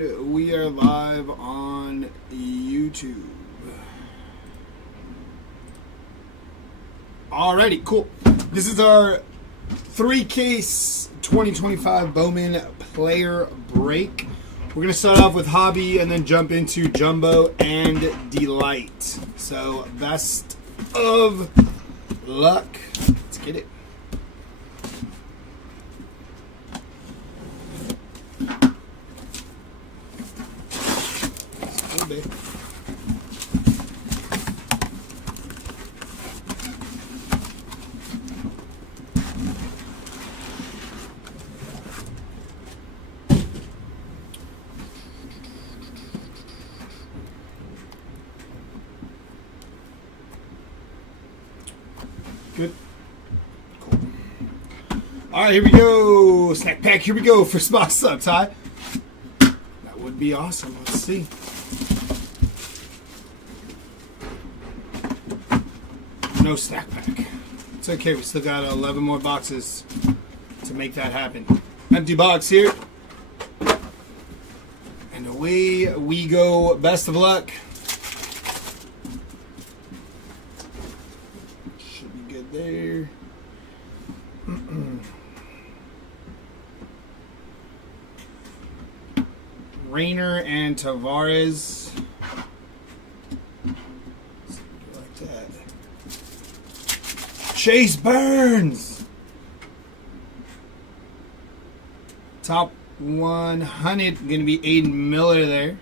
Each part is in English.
And we are live on YouTube. Alrighty, cool. This is our 3-case 2025 Bowman player break. We're going to start off with Hobby and then jump into Jumbo and Delight. So, best of luck. Let's get it. Good. Cool. Alright, here we go. Snack pack, here we go for spots up, Ty. That would be awesome. Let's see. No snack pack. It's okay, we still got 11 more boxes to make that happen. Empty box here. And away we go. Best of luck. Should be good there. Rayner and Tavares. Like that. Chase Burns. Top 100 going to be Aiden Miller there.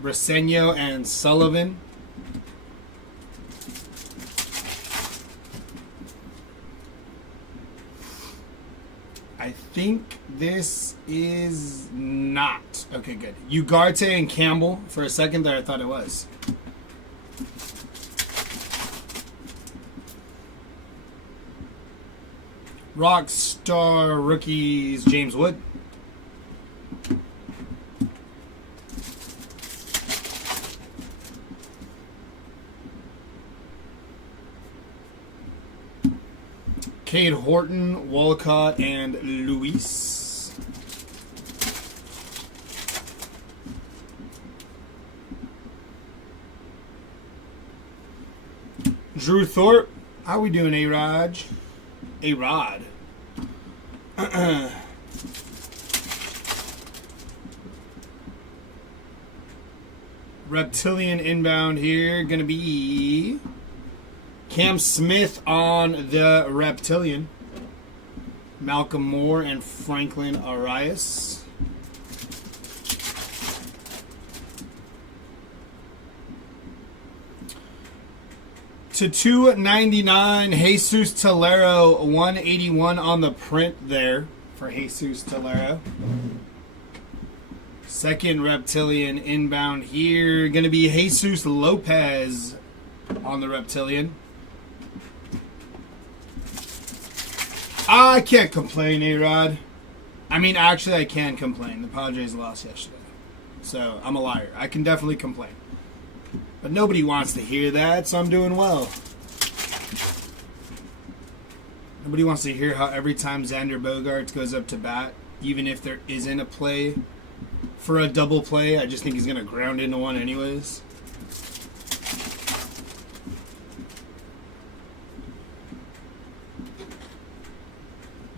Briseño and Sullivan. I think this is not. Okay, good. Ugarte and Campbell. For a second there, I thought it was. Rockstar rookies, James Wood. Cade Horton, Walcott, and Luis. Drew Thorpe. How we doing, A-Rod? A-Rod. Reptilian inbound here. Going to be Cam Smith on the Reptilian. Malcolm Moore and Franklin Arias. To 299, Jesus Tolero, 181 on the print there for Jesus Tolero. Second Reptilian inbound here. Going to be Jesus Lopez on the Reptilian. I can't complain, A-Rod. I mean, actually, I can complain. The Padres lost yesterday. So, I'm a liar. I can definitely complain. But nobody wants to hear that, so I'm doing well. Nobody wants to hear how every time Xander Bogaerts goes up to bat, even if there isn't a play for a double play, I just think he's going to ground into one anyways.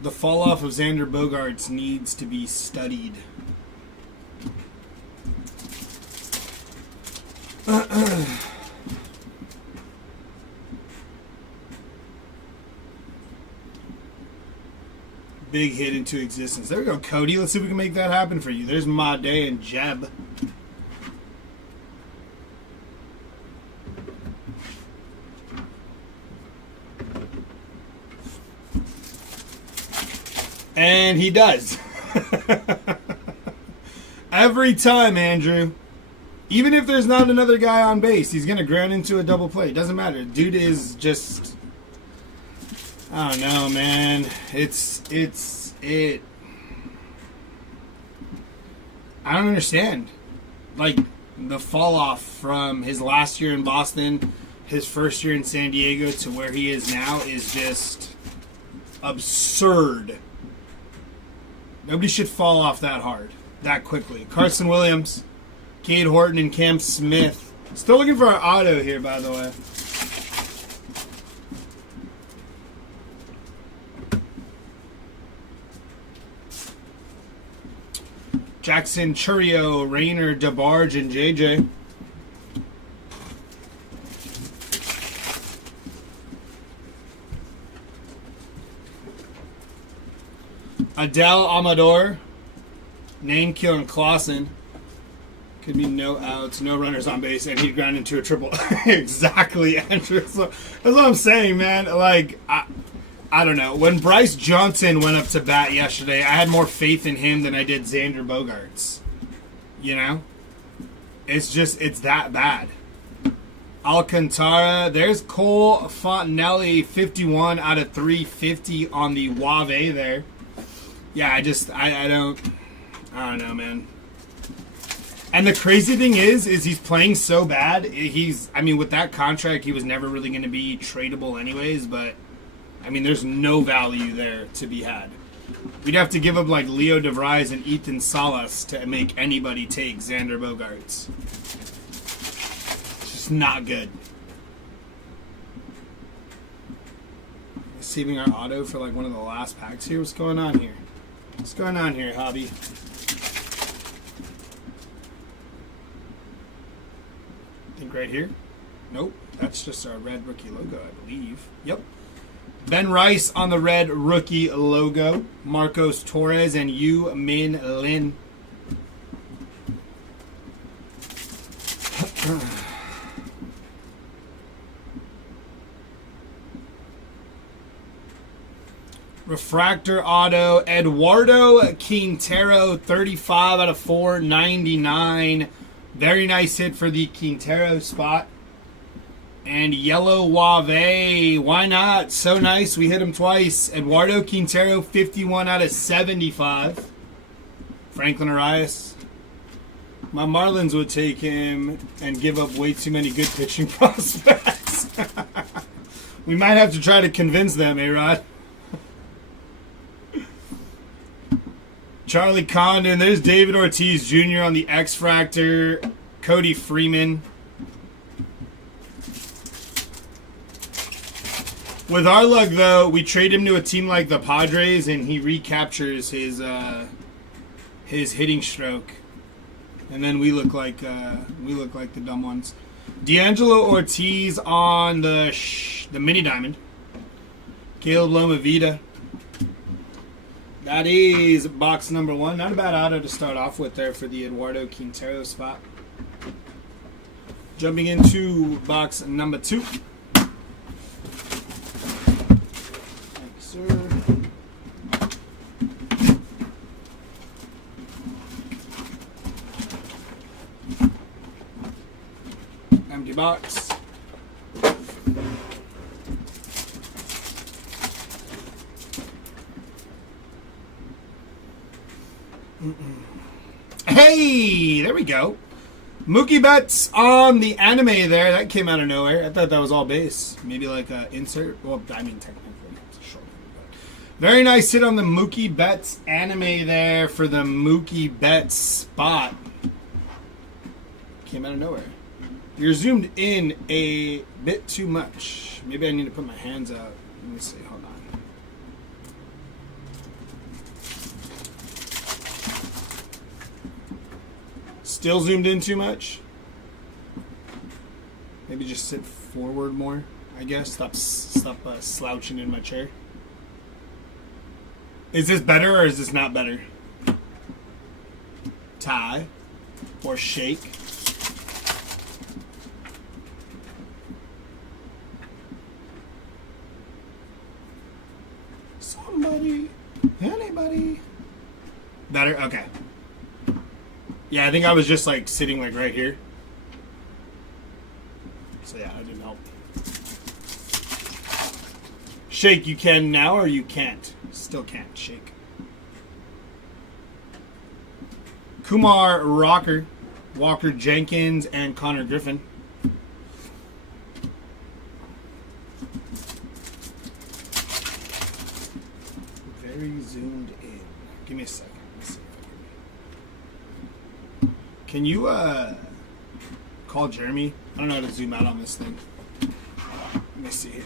The fall off of Xander Bogaerts needs to be studied. Big hit into existence. There we go, Cody. Let's see if we can make that happen for you. There's Made and Jeb. And he does. Every time, Andrew. Even if there's not another guy on base, he's going to ground into a double play. It doesn't matter. Dude is just... I don't know, man. I don't understand. Like, the fall off from his last year in Boston, his first year in San Diego, to where he is now is just absurd. Nobody should fall off that hard. that quickly. Carson Williams, Cade Horton, and Cam Smith. Still looking for our auto here, by the way. Jackson Churio, Rayner, DeBarge, and JJ. Adele Amador, Nankil, and Clausen. Could be no outs, no runners on base, and he'd grind into a triple. Exactly, Andrew. So that's what I'm saying, man. Like, I don't know. When Bryce Johnson went up to bat yesterday, I had more faith in him than I did Xander Bogaerts. You know? It's that bad. Alcantara. There's Cole Fontenelli, 51 out of 350 on the Wave there. Yeah, I don't know, man. And the crazy thing is he's playing so bad. With that contract, he was never really going to be tradable anyways, but there's no value there to be had. We'd have to give up like Leo DeVries and Ethan Salas to make anybody take Xander Bogaerts. It's just not good. Saving our auto for like one of the last packs here. What's going on here? What's going on here, Hobby? I think right here. Nope. That's just our red rookie logo, I believe. Yep. Ben Rice on the red rookie logo. Marcos Torres and Yu Min Lin. Refractor auto, Eduardo Quintero, 35 out of 499. Very nice hit for the Quintero spot. And yellow Wave, why not? So nice, we hit him twice. Eduardo Quintero, 51 out of 75. Franklin Arias. My Marlins would take him and give up way too many good pitching prospects. We might have to try to convince them, A-Rod. Charlie Condon. There's David Ortiz Jr. on the X-Fractor. Cody Freeman. With our luck, though, we trade him to a team like the Padres, and he recaptures his hitting stroke, and then we look like the dumb ones. D'Angelo Ortiz on the mini diamond. Caleb Lomavita. That is box number 1. Not a bad auto to start off with there for the Eduardo Quintero spot. Jumping into box number 2. Thanks, sir. Empty box. Hey, there we go. Mookie Betts on the anime there. That came out of nowhere. I thought that was all base. Maybe like an insert. Well, technically, it's a short one. Very nice hit on the Mookie Betts anime there for the Mookie Betts spot. Came out of nowhere. You're zoomed in a bit too much. Maybe I need to put my hands out. Let me see. Hold on. Still zoomed in too much? Maybe just sit forward more, I guess. Stop slouching in my chair. Is this better or is this not better? Tie or shake? Somebody, anybody. Better? Okay. Yeah, I think I was just like sitting like right here. So yeah, that didn't help. Shake you can now or you can't? Still can't shake. Kumar Rocker, Walker Jenkins, and Connor Griffin. Very zoomed in. Give me a second. Let's see if I can Can you call Jeremy? I don't know how to zoom out on this thing. Let me see here.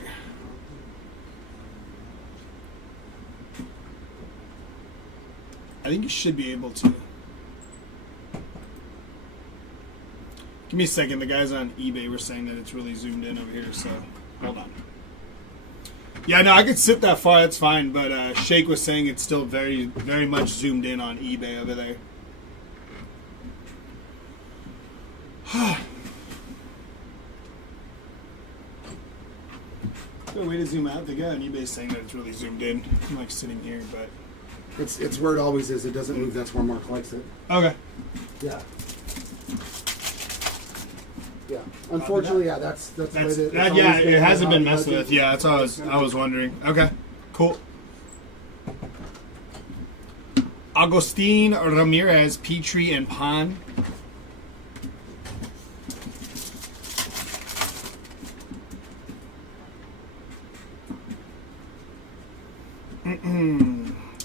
I think you should be able to. Give me a second. The guys on eBay were saying that it's really zoomed in over here, so hold on. Yeah, no, I could sit that far. That's fine. But Shake was saying it's still very, very much zoomed in on eBay over there. Good way to zoom out. The guy on eBay is saying that it's really zoomed in. I'm like sitting here, but it's where it always is. It doesn't move. That's where Mark likes it. okay. Yeah. Yeah. Unfortunately, yeah. That's the way that. Yeah, it hasn't been messed with. Yeah, that's all I was wondering. Okay, cool. Agustin Ramirez, Petrie, and Pan.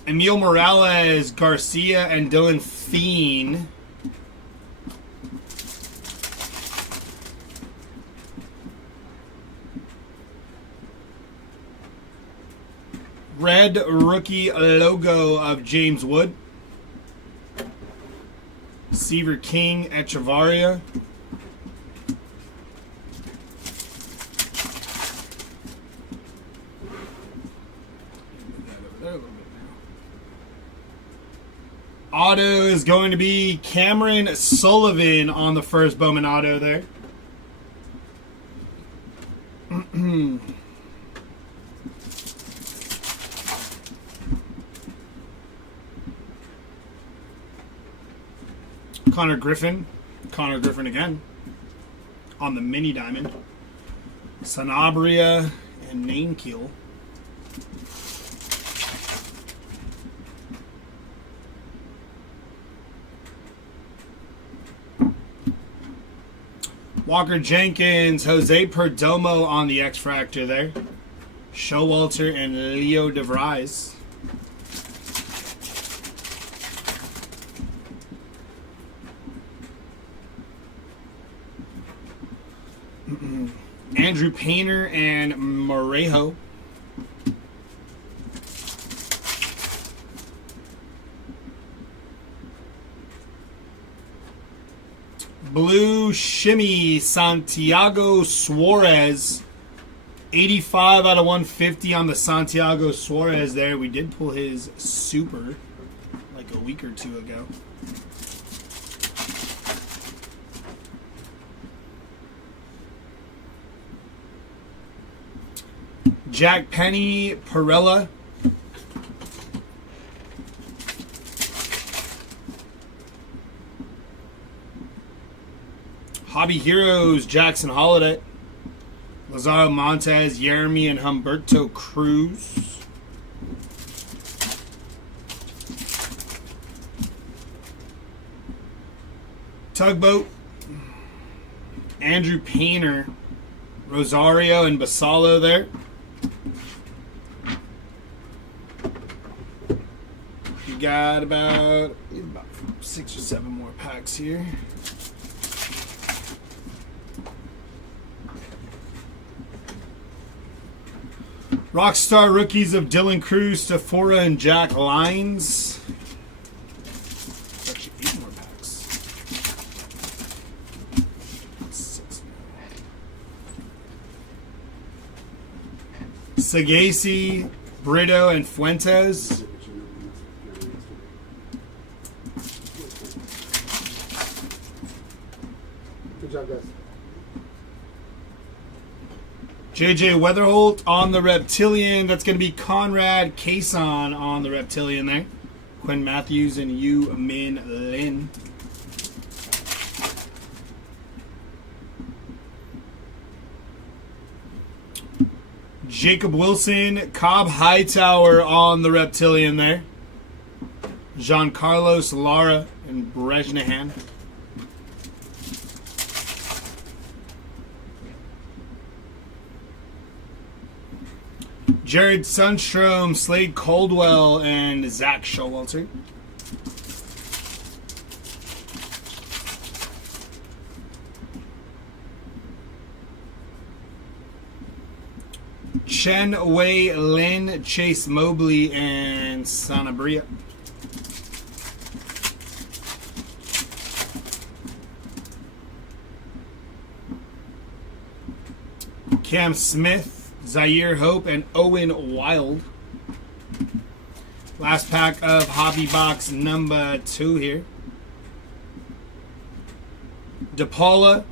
Emil Morales, Garcia, and Dylan Thien. Red rookie logo of James Wood. Seaver King, Echevarria. Auto is going to be Cameron Sullivan on the first Bowman auto there. Connor Griffin again on the mini diamond. Sanabria and Nainkiel. Walker Jenkins, Jose Perdomo on the X-Fractor there. Showalter and Leo DeVries. Andrew Painter and Morejo. Blue Shimmy, Santiago Suarez. 85 out of 150 on the Santiago Suarez there. We did pull his super like a week or two ago. Jack Penny, Perella. Hobby Heroes, Jackson Holiday. Lazaro Montez, Jeremy, and Humberto Cruz. Tugboat. Andrew Painter, Rosario, and Basalo there. We got about 6 or 7 more packs here. Rockstar rookies of Dylan Cruz, Sephora, and Jack Lyons. Actually 8 more packs. 6 now. Sagasi, Brito, and Fuentes. Good job, guys. JJ Weatherholt on the Reptilian. That's going to be Conrad Cason on the Reptilian there. Quinn Matthews and Yu Min Lin. Jacob Wilson, Cobb Hightower on the Reptilian there. Jean-Carlos Lara and Brezhnehan. Jared Sundstrom, Slade Caldwell, and Zach Showalter. Chen Wei Lin, Chase Mobley, and Sanabria. Cam Smith, Zaire Hope, and Owen Wild. Last pack of Hobby Box number 2 here. DePaula,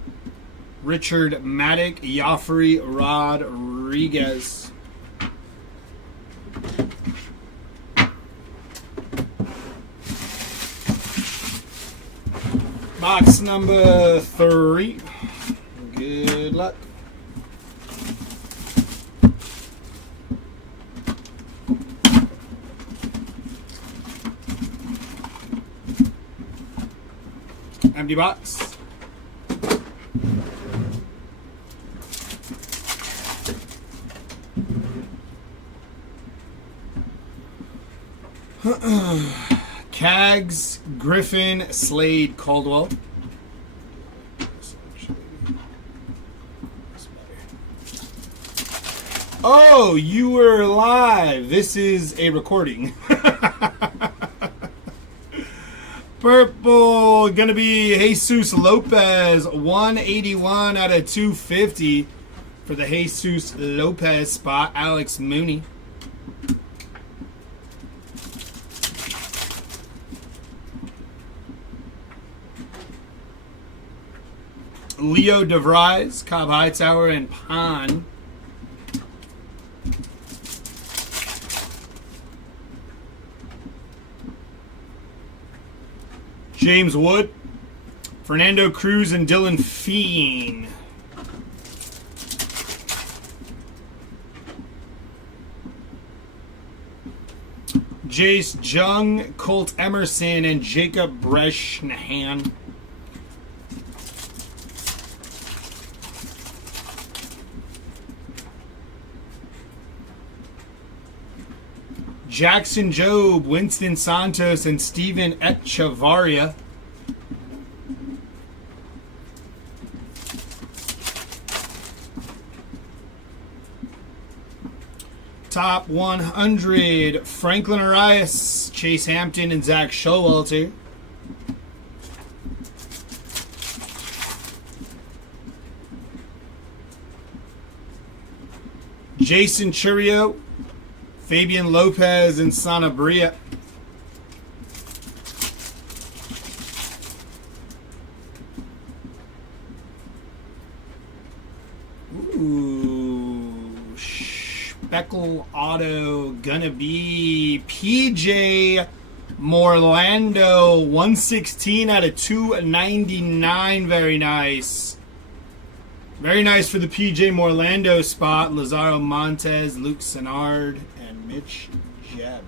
Richard Maddock, Joffrey Rodriguez. Box number 3. Good luck. Empty box. Cags, Griffin, Slade, Caldwell. Oh, you were live. This is a recording. Purple, gonna be Jesus Lopez, 181 out of 250 for the Jesus Lopez spot. Alex Mooney. Leo DeVries, Cobb Hightower, and Pan. James Wood, Fernando Cruz, and Dylan Feen. Jace Jung, Colt Emerson, and Jacob Bresnahan. Jackson Jobe, Winston Santos, and Steven Echevarria. Top 100, Franklin Arias, Chase Hampton, and Zach Showalter. Jason Churio, Fabian Lopez, and Sanabria. Ooh, Speckle Auto, gonna be PJ Morlando, 116 out of 299. Very nice. Very nice for the PJ Morlando spot. Lazaro Montez, Luke Sennard, and Mitch Jebb.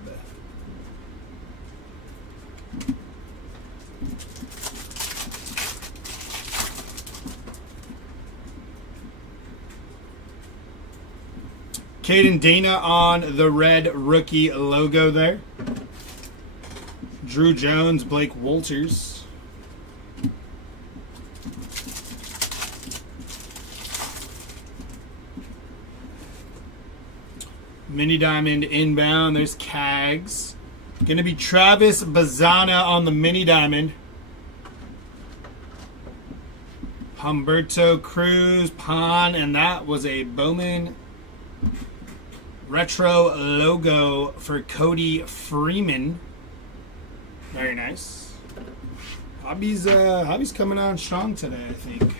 Caden Dana on the red rookie logo there. Drew Jones, Blake Wolters. Mini Diamond inbound. There's Cags. Going to be Travis Bazana on the Mini Diamond. Humberto Cruz, Pan, and that was a Bowman retro logo for Cody Freeman. Very nice. Hobby's coming on strong today, I think.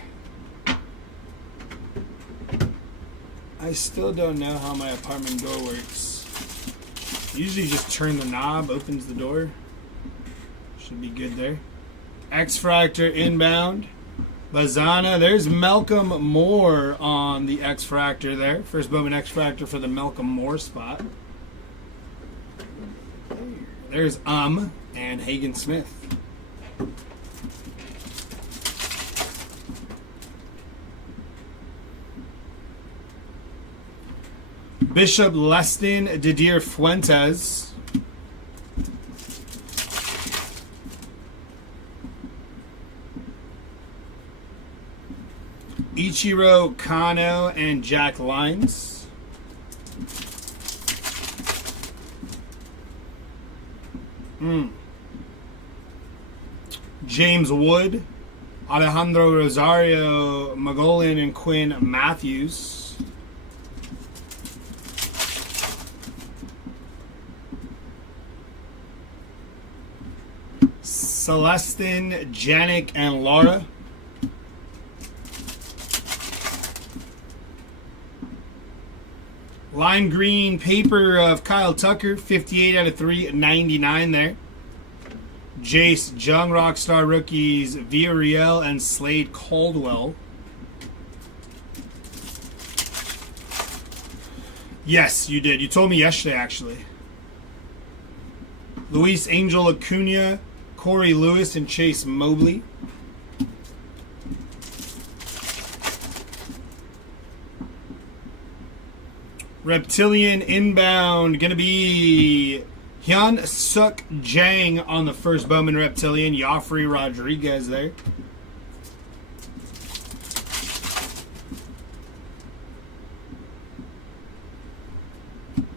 I still don't know how my apartment door works. Usually just turn the knob, opens the door. Should be good there. X-Fractor inbound. Bazana. There's Malcolm Moore on the X-Fractor there. First Bowman X-Fractor for the Malcolm Moore spot. There's and Hagen Smith. Bishop Leston, Didier Fuentes. Ichiro Kano and Jack Lines. James Wood, Alejandro Rosario, Magolin, and Quinn Matthews. Celestin, Janik, and Lara. Lime green paper of Kyle Tucker, 58 out of 399 there. Jace, Jung Rockstar rookies, Villarreal and Slade Caldwell. Yes, you did. You told me yesterday, actually. Luis Angel Acuna, Corey Lewis, and Chase Mobley. Reptilian inbound, going to be Hyun Suk Jang on the first Bowman Reptilian. Joffrey Rodriguez there.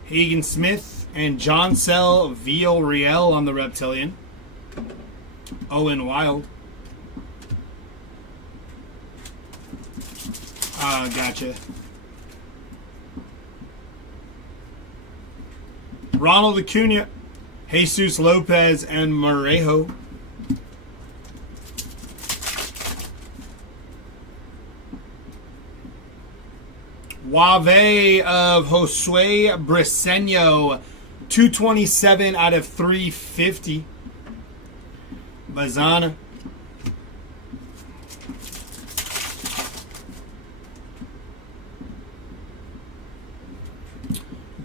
Hagen Smith and Joncel Villarreal on the Reptilian. Owen Wild. Gotcha. Ronald Acuna, Jesus Lopez, and Morejo. Wave of Josue Briseño, 227 out of 350. Bazana.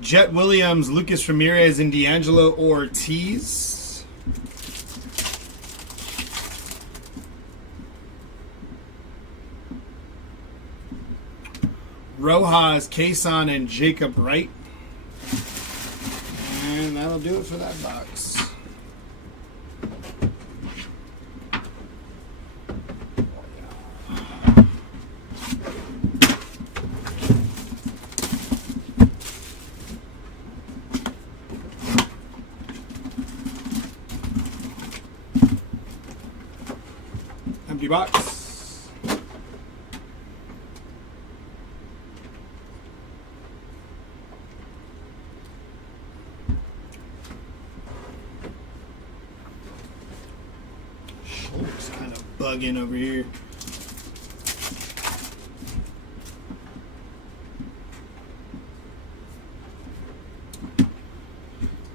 Jet Williams, Lucas Ramirez, and D'Angelo Ortiz. Rojas, Kason, and Jacob Wright. And that'll do it for that box. Empty box. Shoulder's kind of bugging over here.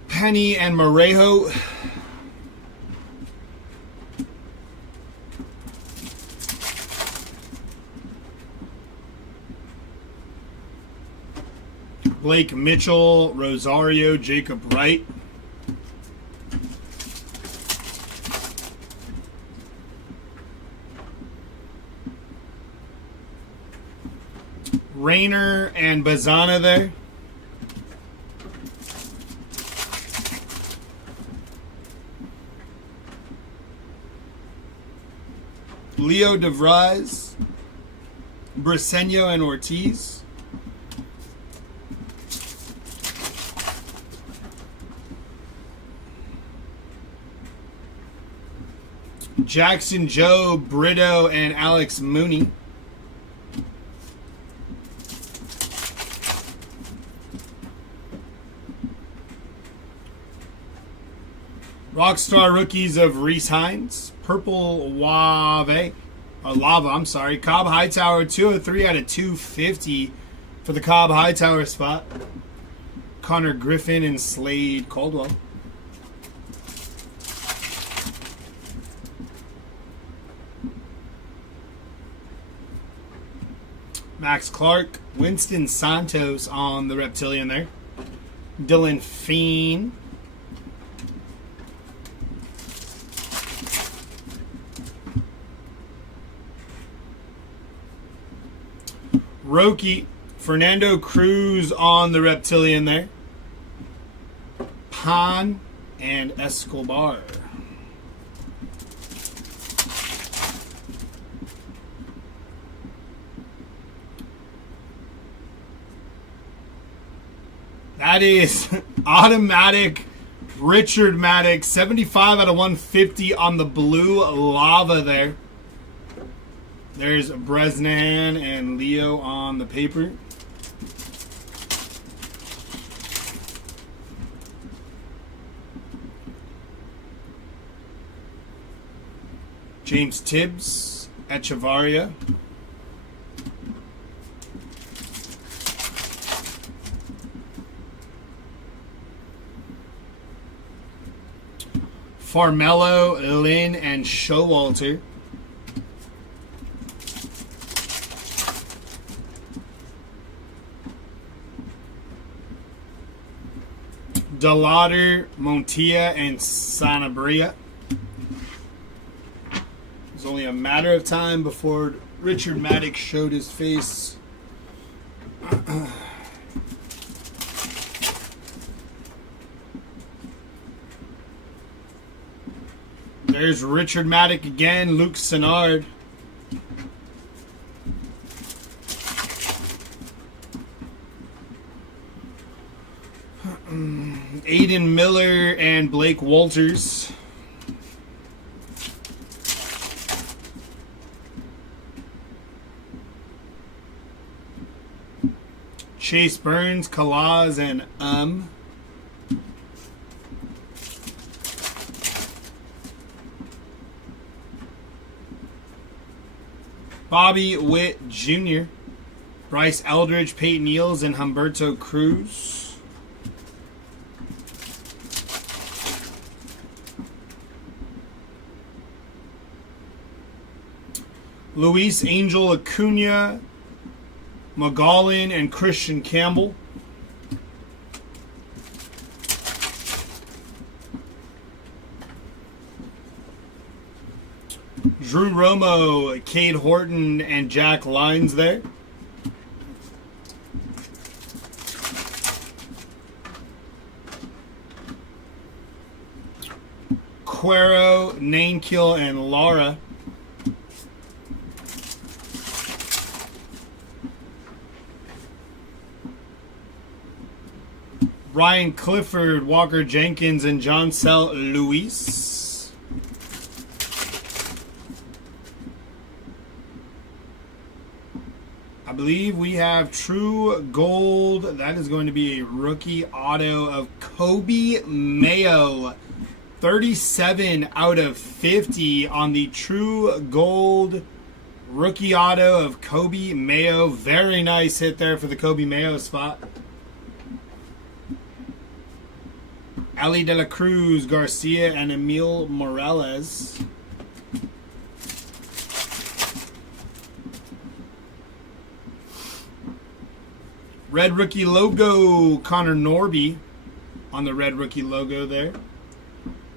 Penny and Morejo. Blake Mitchell, Rosario, Jacob Wright. Rayner and Bazana there. Leo DeVries, Briseño, and Ortiz. Jackson Joe, Brito, and Alex Mooney. Rockstar rookies of Reese Hines. Purple Lava, I'm sorry. Cobb Hightower, 203 out of 250 for the Cobb Hightower spot. Connor Griffin and Slade Caldwell. Max Clark, Winston Santos on the Reptilian there. Dylan Fiend. Roki, Fernando Cruz on the Reptilian there. Pan and Escobar. That is automatic Richard Maddox, 75 out of 150 on the blue lava there. There's Bresnan and Leo on the paper. James Tibbs, Echevarria. Farmello, Lynn, and Showalter. Delauder, Montilla, and Sanabria. It was only a matter of time before Richard Maddox showed his face. There's Richard Maddox again, Luke Sennard. Aiden Miller and Blake Walters. Chase Burns, Kalaz, and Bobby Witt Jr., Bryce Eldridge, Peyton Eels, and Humberto Cruz. Luis Angel Acuna, McGollin, and Christian Campbell. Drew Romo, Cade Horton, and Jack Lyons there. Cuero, Nainkill, and Lara. Ryan Clifford, Walker Jenkins, and John Sell Luis. I believe we have True Gold. That is going to be a rookie auto of Kobe Mayo. 37 out of 50 on the True Gold rookie auto of Kobe Mayo. Very nice hit there for the Kobe Mayo spot. Ali De La Cruz, Garcia, and Emil Morales. Red rookie logo, Connor Norby on the red rookie logo there.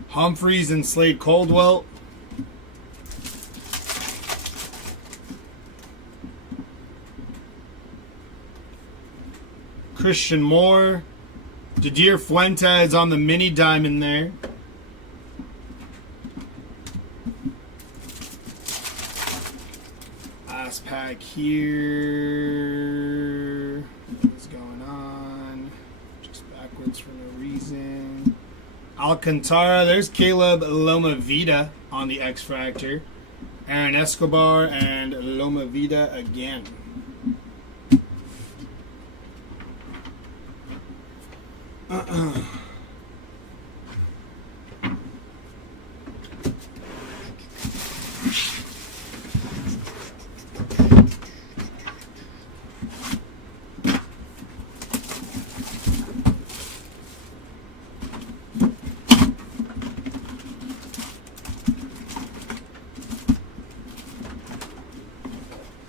Humphreys and Slade Caldwell. Christian Moore. Didier Fuentes on the mini diamond there. Last pack here. What's going on? Just backwards for no reason. Alcantara. There's Caleb Loma Vida on the X Fractor. Aaron Escobar and Loma Vida again.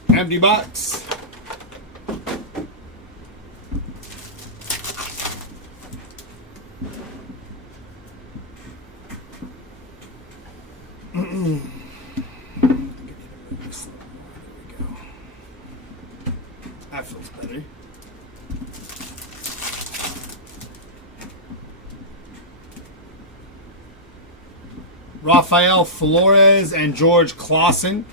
Empty box. That feels better. Rafael Flores and George Clausen.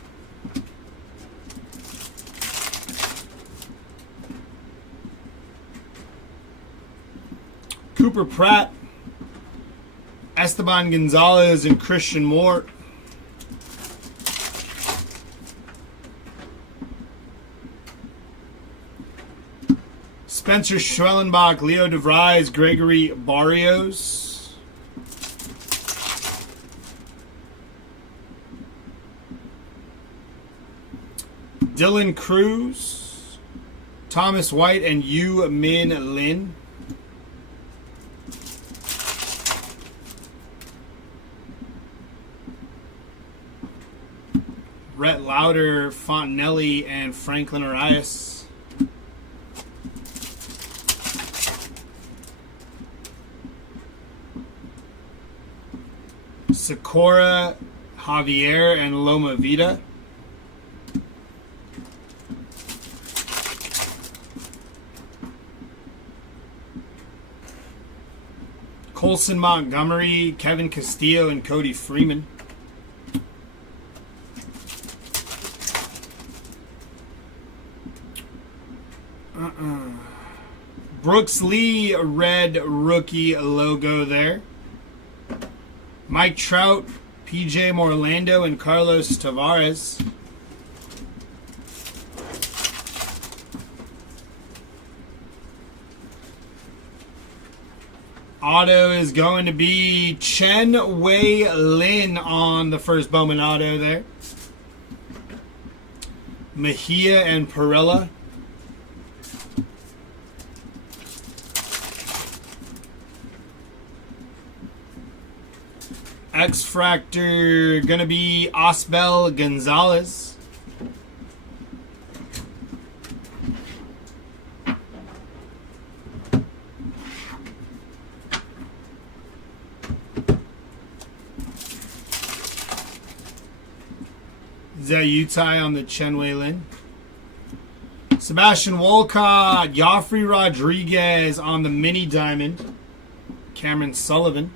Cooper Pratt, Esteban Gonzalez and Christian Moore. Spencer Schwellenbach, Leo DeVries, Gregory Barrios. Dylan Cruz, Thomas White, and Yu Min Lin. Rhett Lauder, Fontenelli, and Franklin Arias. Sakura, Javier, and Loma Vida. Colson Montgomery, Kevin Castillo, and Cody Freeman. Brooks Lee, red rookie logo there. Mike Trout, PJ Morlando, and Carlos Tavares. Auto is going to be Chen Wei Lin on the first Bowman auto there. Mejia and Perella. X-Fractor going to be Osbel Gonzalez. Zayutai on the Chen Wei Lin. Sebastian Wolcott, Joffrey Rodriguez on the mini diamond. Cameron Sullivan.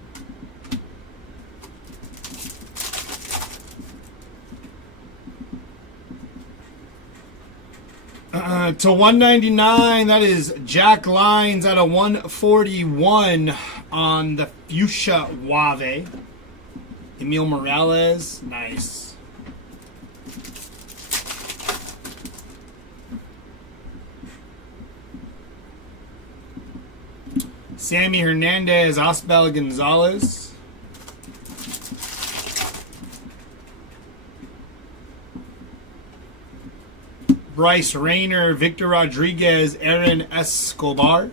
To 199, that is Jack Lyons out of 141 on the Fuchsia Wave. Emil Morales, nice. Sammy Hernandez, Osbel Gonzalez. Bryce Rayner, Victor Rodriguez, Aaron Escobar.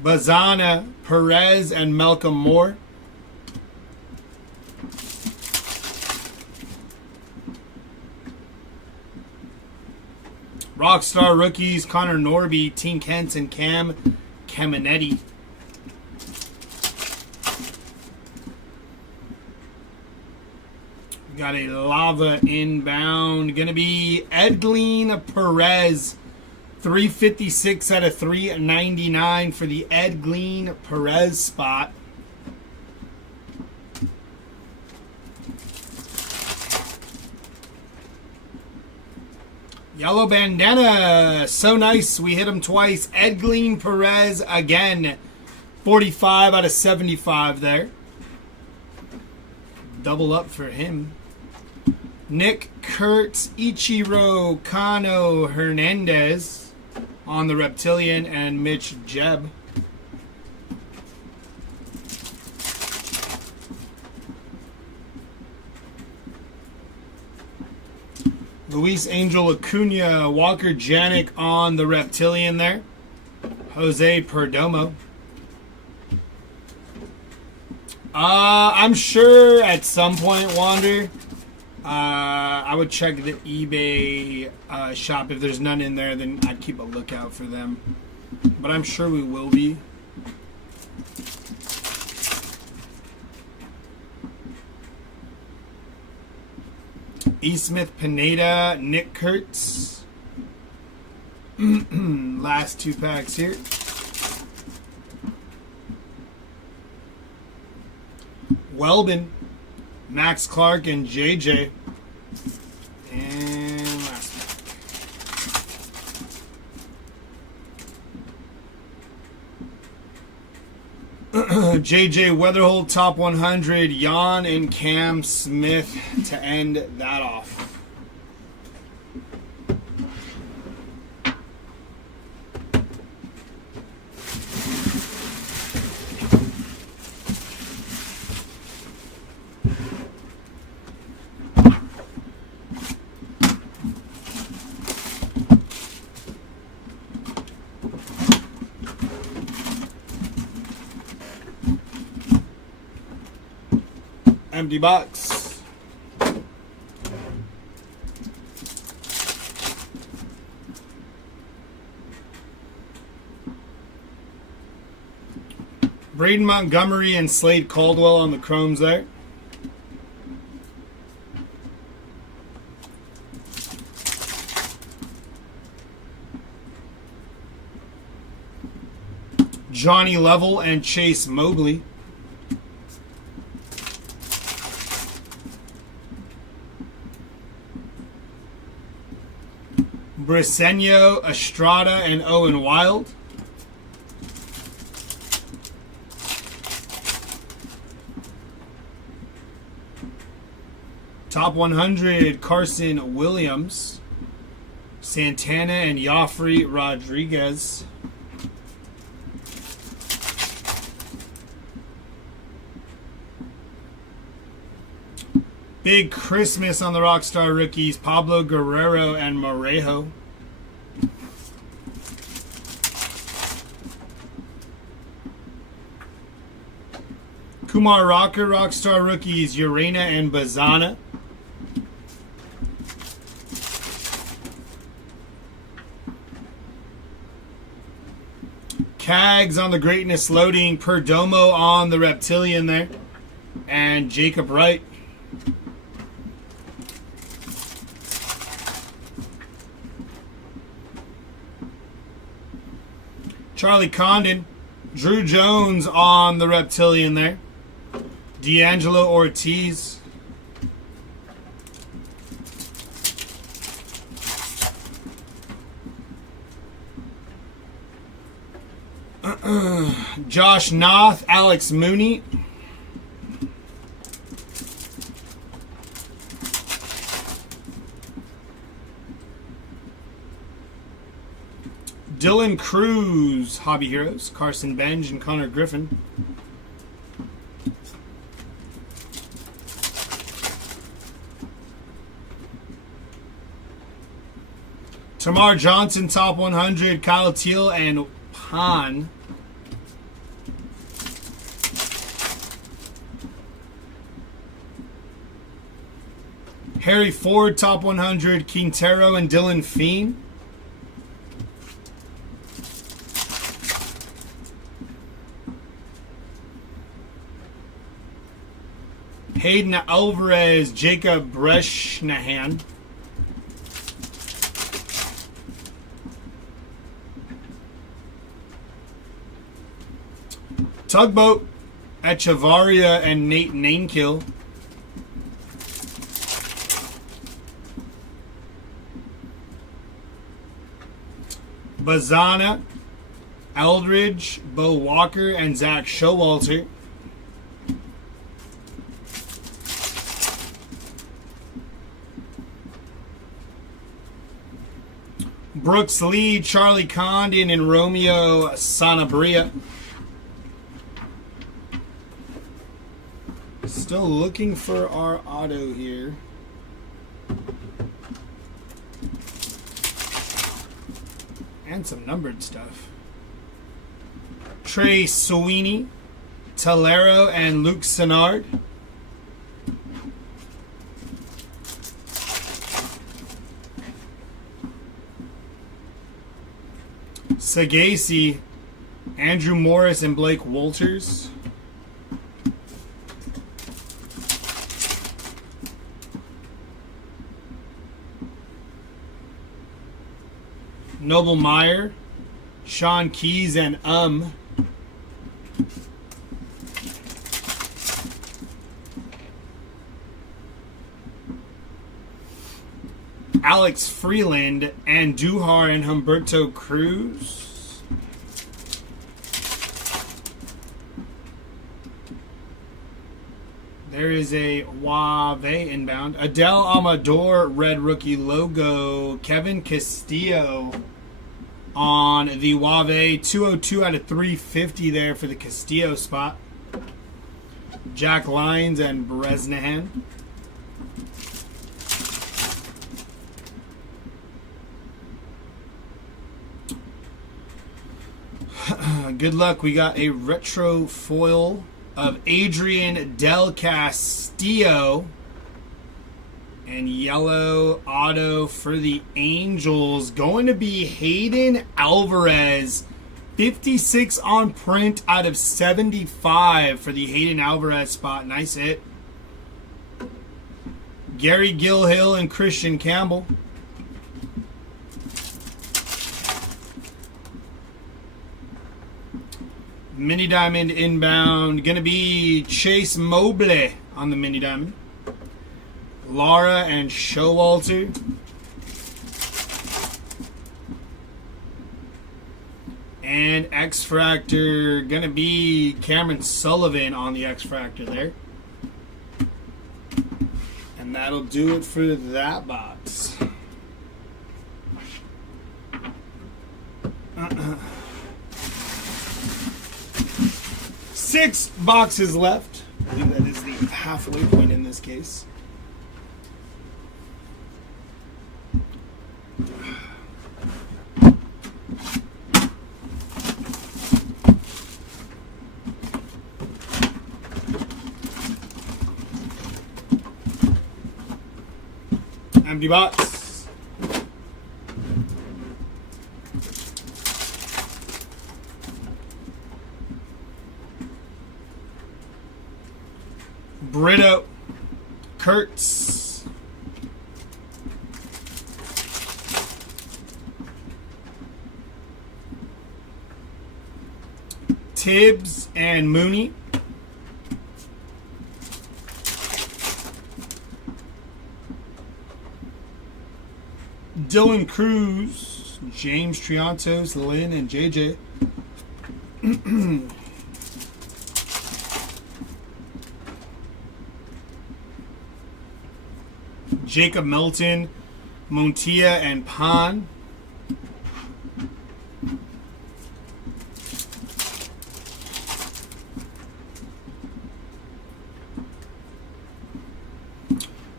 Bazana, Perez, and Malcolm Moore. Rockstar rookies, Connor Norby, Tink Hentz, and Cam Caminetti. Got a lava inbound. Going to be Edglin Perez. 356 out of 399 for the Edglin Perez spot. Yellow bandana. So nice. We hit him twice. Edglin Perez again. 45 out of 75 there. Double up for him. Nick Kurtz, Ichiro Kano Hernandez on the Reptilian, and Mitch Jeb. Luis Angel Acuna, Walker Janik on the Reptilian there. Jose Perdomo. I'm sure at some point, Wander, I would check the eBay shop. If there's none in there, then I'd keep a lookout for them. But I'm sure we will be. E. Smith Pineda, Nick Kurtz. Last two packs here. Welbin, Max Clark, and JJ. And last pack. JJ Weatherholt, top 100. Jan and Cam Smith to end that off. Empty box. Braden Montgomery and Slade Caldwell on the chromes there. Johnny Level and Chase Mobley. Briseño, Estrada, and Owen Wild. Top 100, Carson Williams, Santana, and Joffrey Rodriguez. Big Christmas on the Rockstar rookies, Pablo Guerrero and Morejo. Kumar Rocker, Rockstar rookies, Urena and Bazana. Cags on the Greatness loading, Perdomo on the Reptilian there, and Jacob Wright. Charlie Condon, Drew Jones on the Reptilian there. D'Angelo Ortiz. Josh Noth, Alex Mooney. Dylan Cruz, Hobby Heroes, Carson Benj and Connor Griffin. Tamar Johnson, top 100, Kyle Teal and Pan. Harry Ford, top 100, Quintero and Dylan Feen. Hayden Alvarez, Jacob Breshnahan. Tugboat, Echevarria and Nate Nainkill. Bazana, Eldridge, Bo Walker, and Zach Showalter. Brooks Lee, Charlie Condon, and Romeo Sanabria. Still looking for our auto here. And some numbered stuff. Trey Sweeney, Talero, and Luke Sennard. Sagasi, Andrew Morris, and Blake Walters. Noble Meyer, Sean Keys, and Alex Freeland, and Duhar and Humberto Cruz. There is a Wave inbound. Adele Amador, red rookie logo. Kevin Castillo on the Wave. 202 out of 350 there for the Castillo spot. Jack Lyons and Bresnahan. Good luck. We got a retro foil of Adrian Del Castillo. And yellow auto for the Angels. Going to be Hayden Alvarez. 56 on print out of 75 for the Hayden Alvarez spot. Nice hit. Gary Gilhill and Christian Campbell. Mini Diamond inbound. Going to be Chase Mobley on the Mini Diamond. Lara and Showalter. And X-Fractor. Going to be Cameron Sullivan on the X-Fractor there. And that'll do it for that box. 6 boxes left. I believe that is the halfway point in this case. Empty box. Brito, Kurtz, Tibbs and Mooney. Dylan Cruz, James Triantos, Lynn, and JJ. Jacob Melton, Montia, and Pan.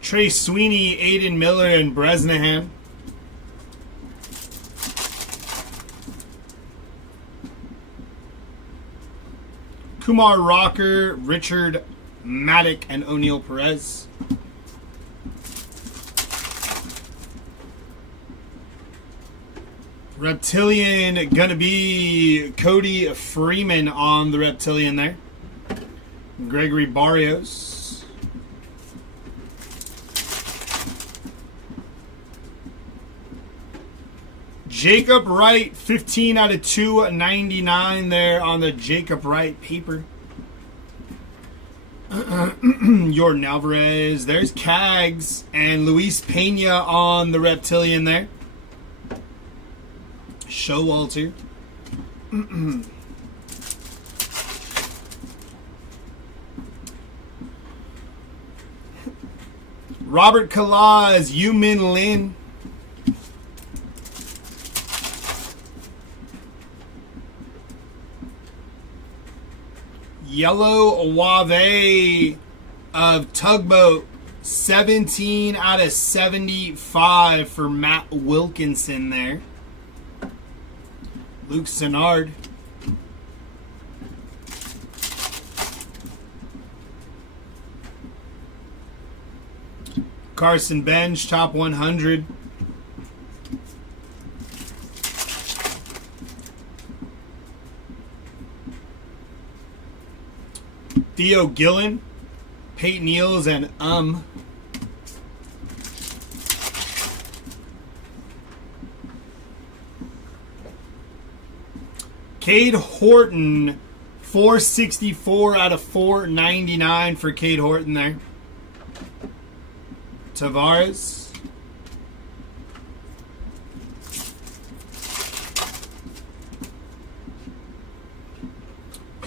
Trey Sweeney, Aiden Miller, and Bresnahan. Kumar Rocker, Richard Maddock, and O'Neal Perez. Reptilian, gonna be Cody Freeman on the Reptilian there. Gregory Barrios. Jacob Wright, 15 out of 299 there on the Jacob Wright paper. Jordan Alvarez. There's Cags and Luis Pena on the Reptilian there. Showalter. Robert Kalaz, Yumin Lin. Yellow Wave of Tugboat. 17 out of 75 for Matt Wilkinson there. Luke Sennard. Carson Bench, top 100. Theo Gillen, Peyton Eels, and Cade Horton, 464 out of 499 for Cade Horton there. Tavares.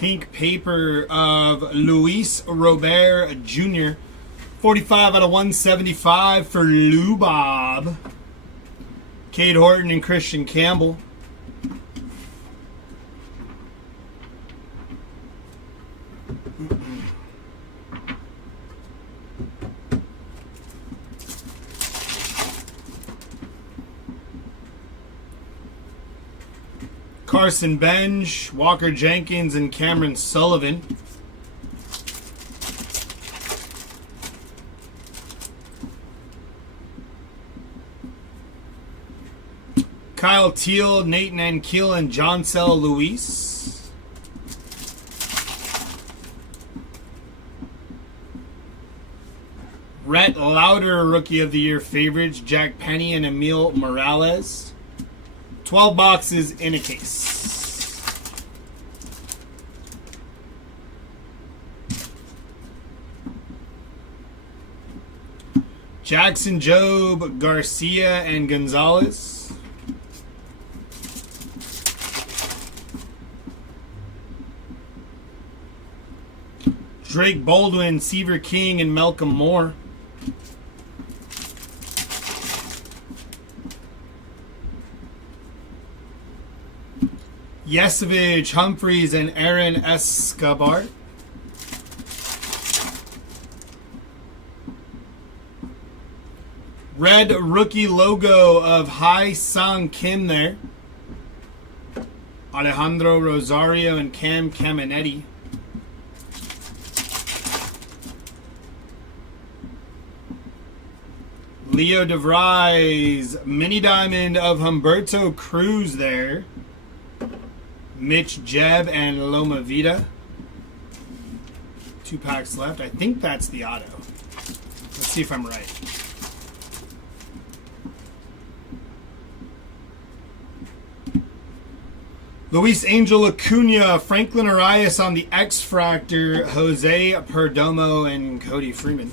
Pink paper of Luis Robert Jr. 45 out of 175 for Lou Bob. Cade Horton and Christian Campbell. Carson Bench, Walker Jenkins, and Cameron Sullivan. Kyle Teal, Nathan Ankiel, and Joncel Luis. Rhett Lauder, Rookie of the Year favorites, Jack Penny and Emil Morales. 12 boxes in a case. Jackson Jobe, Garcia, and Gonzalez. Drake Baldwin, Seaver King, and Malcolm Moore. Yesevich, Humphreys, and Aaron Escobar. Red rookie logo of Hai Sung Kim there. Alejandro Rosario and Cam Caminetti. Leo DeVries, mini diamond of Humberto Cruz there. Mitch Jeb and Loma Vida. 2 packs left. I think that's the auto. Let's see if I'm right. Luis Angel Acuna, Franklin Arias on the X-Fractor, Jose Perdomo, and Cody Freeman.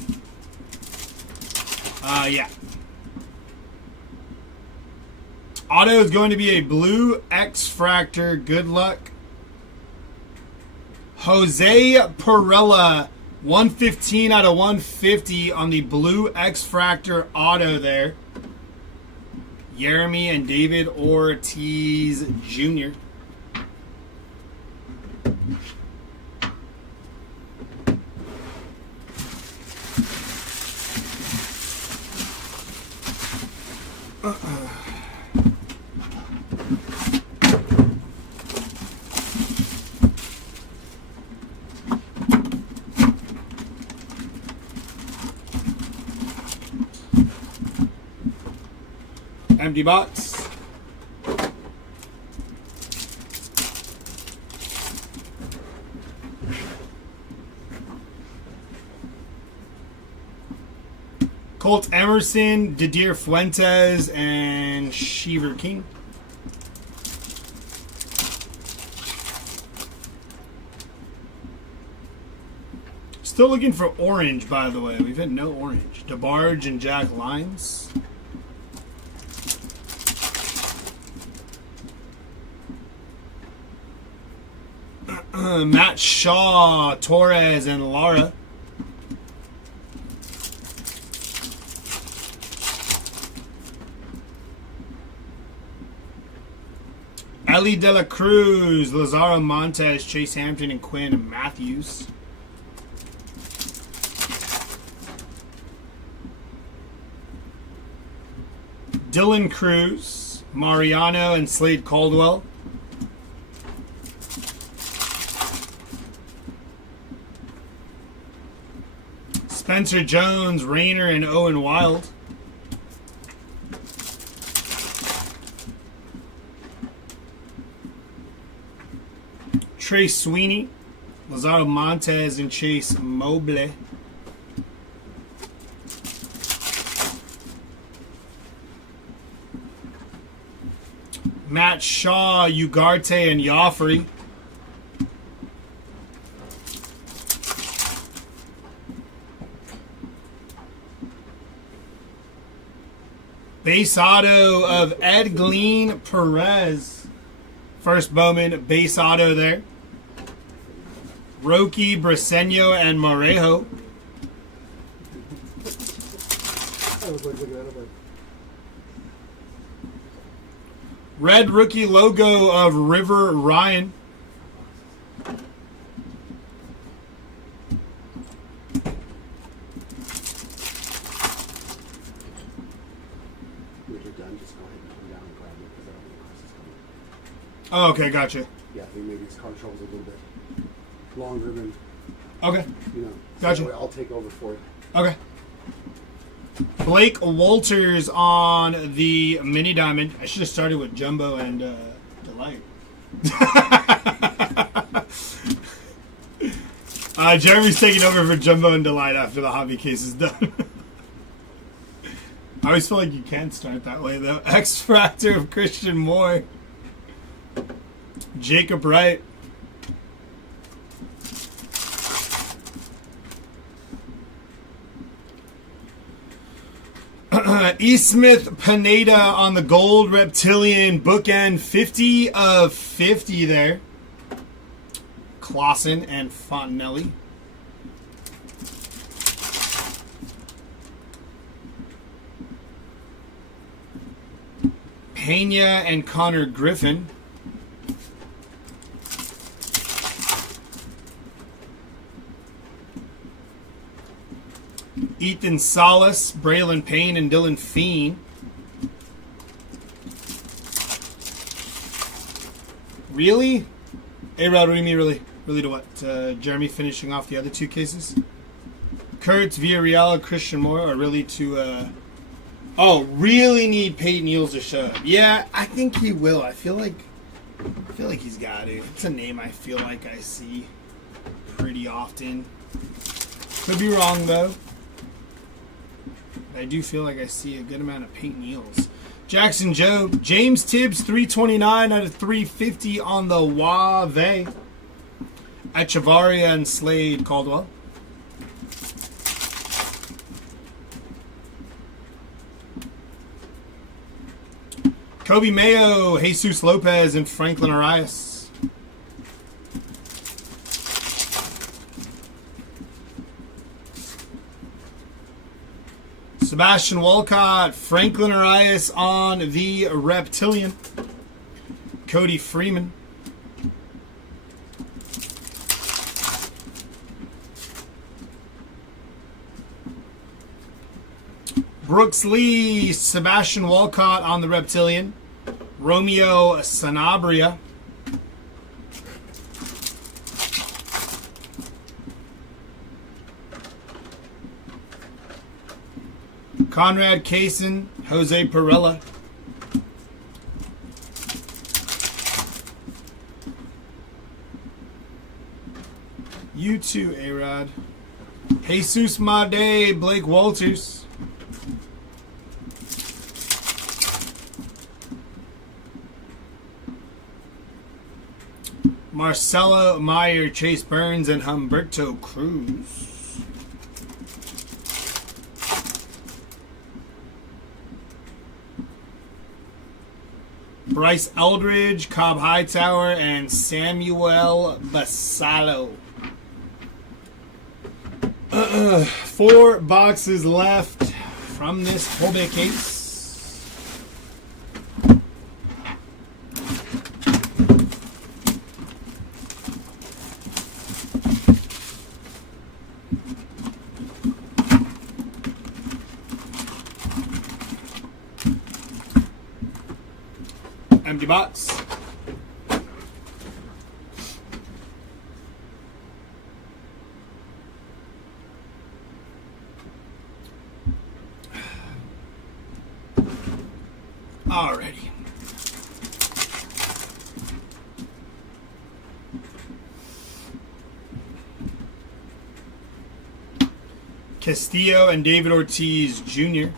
Yeah. Auto is going to be a blue X-Fractor. Good luck. Jose Perella, 115 out of 150 on the blue X-Fractor auto there. Jeremy and David Ortiz Jr. Empty box. Colt Emerson, Didier Fuentes, and Seaver King. Still looking for orange, by the way. We've had no orange. DeBarge and Jack Lyons. Matt Shaw, Torres, and Lara. Ellie De La Cruz, Lazaro Montes, Chase Hampton, and Quinn Matthews. Dylan Cruz, Mariano, and Slade Caldwell. Spencer Jones, Rayner, and Owen Wild. Trey Sweeney, Lazaro Montes, and Chase Mobley. Matt Shaw, Ugarte, and Joffrey. Base auto of Ed Glean Perez. First Bowman base auto there. Roki, Briseño, and Morejo. I was like, looking at it like, Red rookie logo of River Ryan. when you're done, just go ahead and come down and grab it because I don't think Chris is coming. Oh, okay, gotcha. Yeah, I think maybe his car trouble's a little bit longer than, Okay, you know. Gotcha. So I'll take over for it. okay. Blake Walters on the mini diamond. I should have started with Jumbo and Delight. Jeremy's taking over for Jumbo and Delight after the hobby case is done. I always feel like you can start that way though. X Factor of Christian Moore. Jacob Wright. E. Smith Pineda on the gold reptilian bookend, 50 of 50 there. Clausen and Fontenelli. Pena and Connor Griffin. Ethan Salas, Braylon Payne, and Dylan Feen. Really? A-Rod, what do you mean really? Really to what? Jeremy finishing off the other two cases? Kurtz, Villarreal, Christian Moore, or really to... Oh, really need Peyton Eels to show up. Yeah, I think he will. I feel like he's got to. It's a name I feel like I see pretty often. Could be wrong, though. I do feel like I see a good amount of Peyton Eels. Jackson Joe. James Tibbs, 329 out of 350 on the Wave. Echevarria and Slade Caldwell. Kobe Mayo, Jesus Lopez, and Franklin Arias. Sebastian Walcott, Franklin Arias on the Reptilian. Cody Freeman. Brooks Lee, Sebastian Walcott on the Reptilian. Romeo Sanabria. Conrad Kaysen, Jose Perella. You too, A-Rod. Jesus Made, Blake Walters. Marcelo Meyer, Chase Burns, and Humberto Cruz. Bryce Eldridge, Cobb Hightower, and Samuel Basalo. 4 boxes left from this Hobby case. Empty box. Alrighty. Castillo and David Ortiz Jr.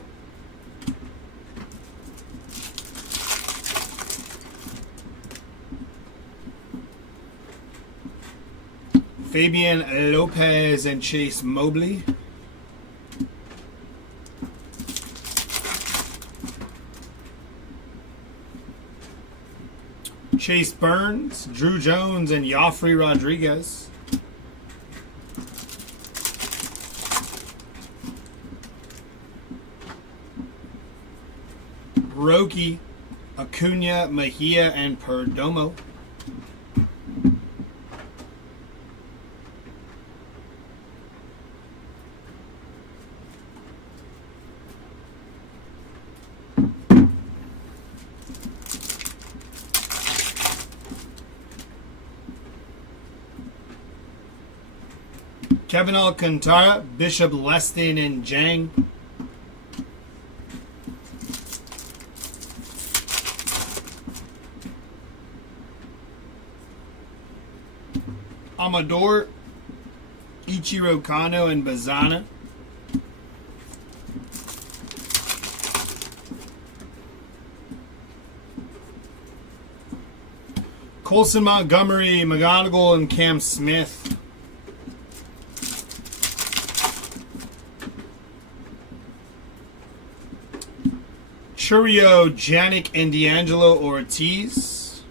Fabian Lopez and Chase Mobley. Chase Burns, Drew Jones, and Joffrey Rodriguez. Roki, Acuna, Mejia, and Perdomo. Kevin Alcantara, Bishop, Leston, and Jang. Amador, Ichiro Kano, and Bazana. Colson, Montgomery, McGonigal, and Cam Smith. Churio, Janik, and D'Angelo Ortiz.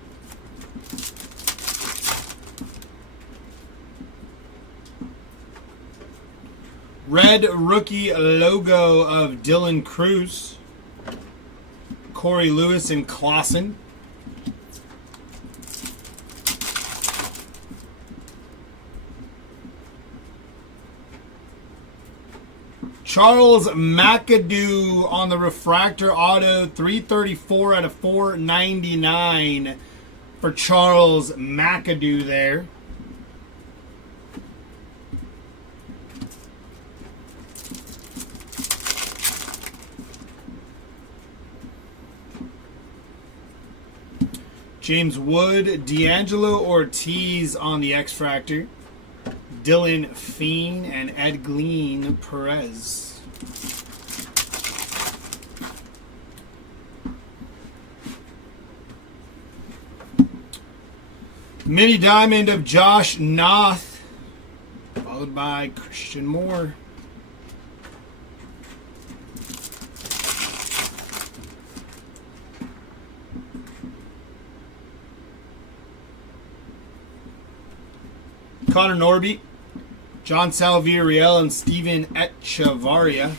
Red rookie logo of Dylan Cruz, Corey Lewis, and Clausen. Charles McAdoo on the refractor auto, 334 out of 499 for Charles McAdoo there. James Wood, D'Angelo Ortiz on the X-Fractor. Dylan Fiend and Ed Glean Perez. Mini Diamond of Josh Noth, followed by Christian Moore. Connor Norby, John Salviriel, and Steven Echevarria.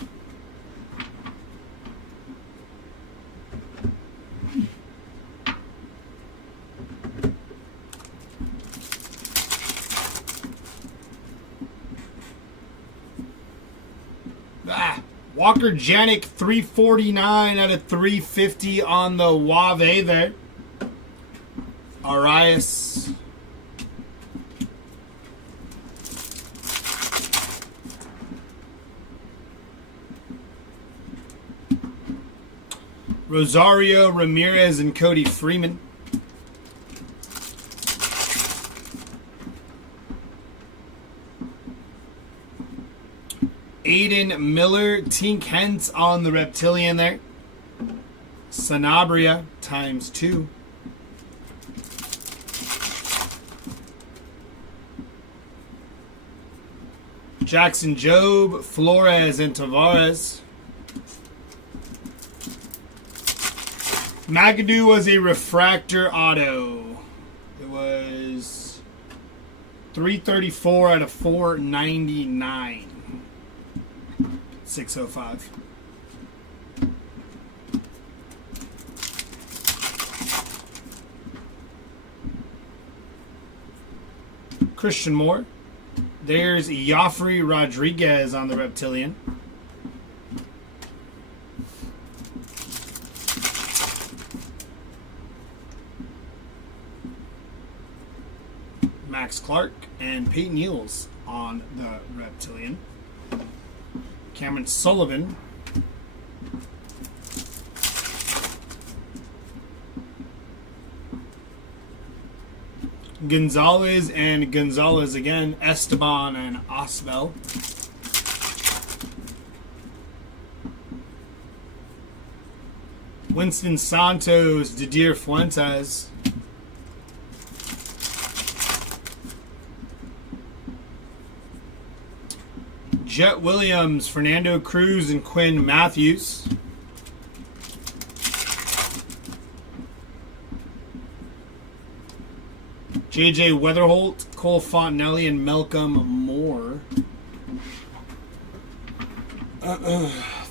Walker Janik, 349 out of 350 on the Wave there. Arias. Rosario, Ramirez, and Cody Freeman. Aiden Miller, Tink Hentz on the Reptilian there. Sanabria ×2. Jackson Jobe, Flores, and Tavares. McAdoo was a refractor auto. It was 334 out of 499. 605. Christian Moore. There's Joffrey Rodriguez on the Reptilian. Max Clark and Peyton Neals on the Reptilian. Cameron Sullivan. Gonzalez and Gonzalez again. Esteban and Osbel. Winston Santos, Didier Fuentes. Jet Williams, Fernando Cruz, and Quinn Matthews. J.J. Weatherholt, Cole Fontenelli, and Malcolm Moore.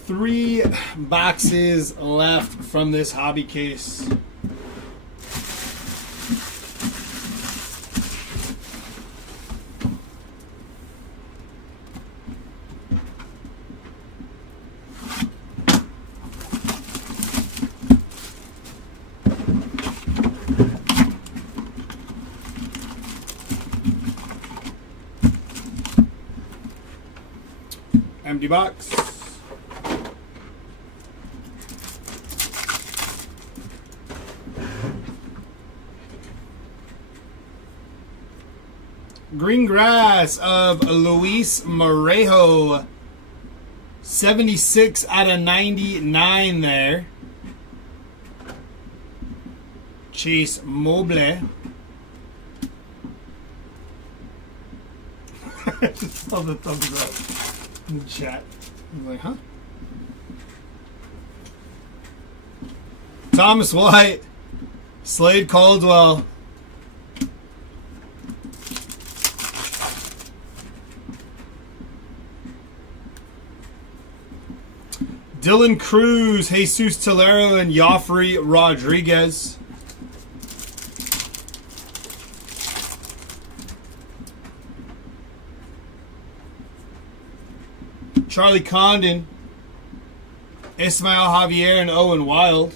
3 boxes left from this hobby case. Empty box. Green grass of Luis Morejo. 76 out of 99 there. Chase Mobley. Just saw the thumbs up in the chat. I was like, huh? Thomas White. Slade Caldwell. Dylan Cruz, Jesus Tolero, and Joffrey Rodriguez. Charlie Condon, Ismael Javier, and Owen Wild.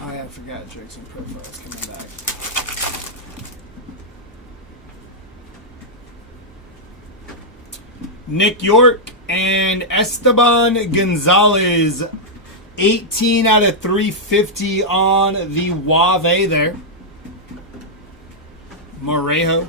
I forgot Jackson profiles coming back. Nick York and Esteban Gonzalez. 18 out of 350 on the Wave there. Morejo.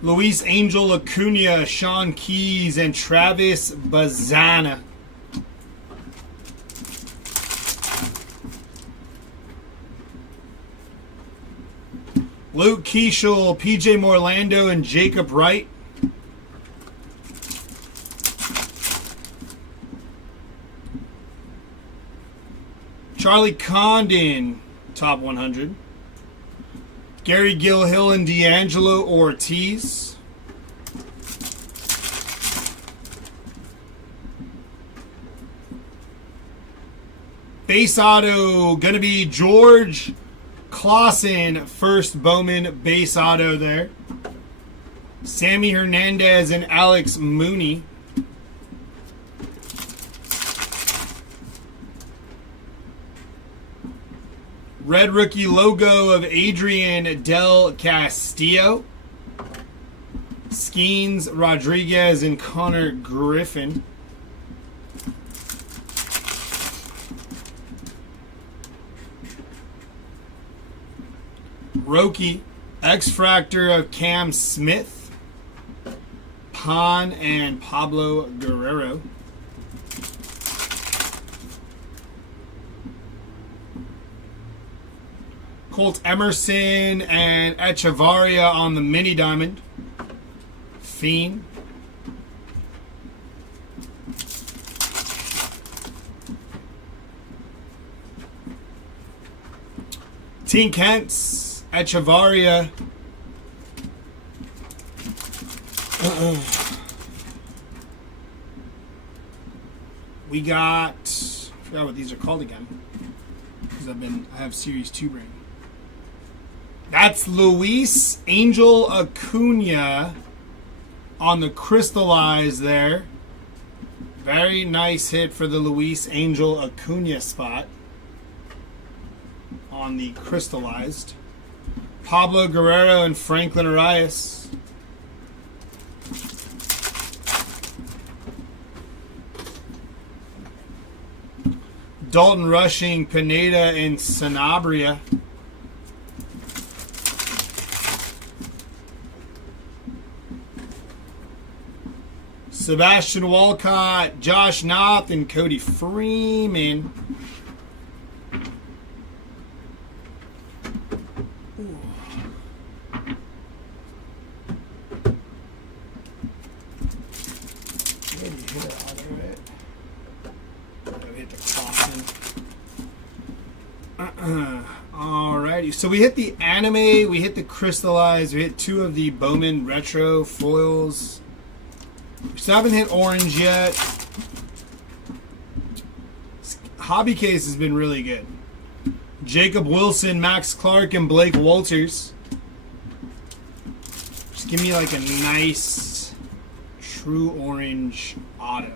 Luis Angel Acuna, Sean Keys, and Travis Bazana. Luke Keishel, PJ Morlando, and Jacob Wright. Charlie Condon, top 100. Gary Gilhill and D'Angelo Ortiz. Base auto, gonna be George Clausen, first Bowman base auto there. Sammy Hernandez and Alex Mooney. Red rookie logo of Adrian Del Castillo. Skeens, Rodriguez, and Connor Griffin. Roki, X-Fractor of Cam Smith. Pan and Pablo Guerrero. Colt Emerson and Echevarria on the mini diamond. Fiend. Teen Kent's Echevarria. We got, I forgot what these are called again, because I have Series 2 brain. That's Luis Angel Acuna on the crystallized there. Very nice hit for the Luis Angel Acuna spot on the crystallized. Pablo Guerrero and Franklin Arias. Dalton Rushing, Pineda, and Sanabria. Sebastian Walcott, Josh Knopf, and Cody Freeman. Ooh. Maybe hit it out of it. Hit the Clausen. Alrighty, so we hit the anime, we hit the crystallized, we hit 2 of the Bowman retro foils. We still haven't hit orange yet. This hobby case has been really good. Jacob Wilson, Max Clark, and Blake Walters. Just give me like a nice true orange auto.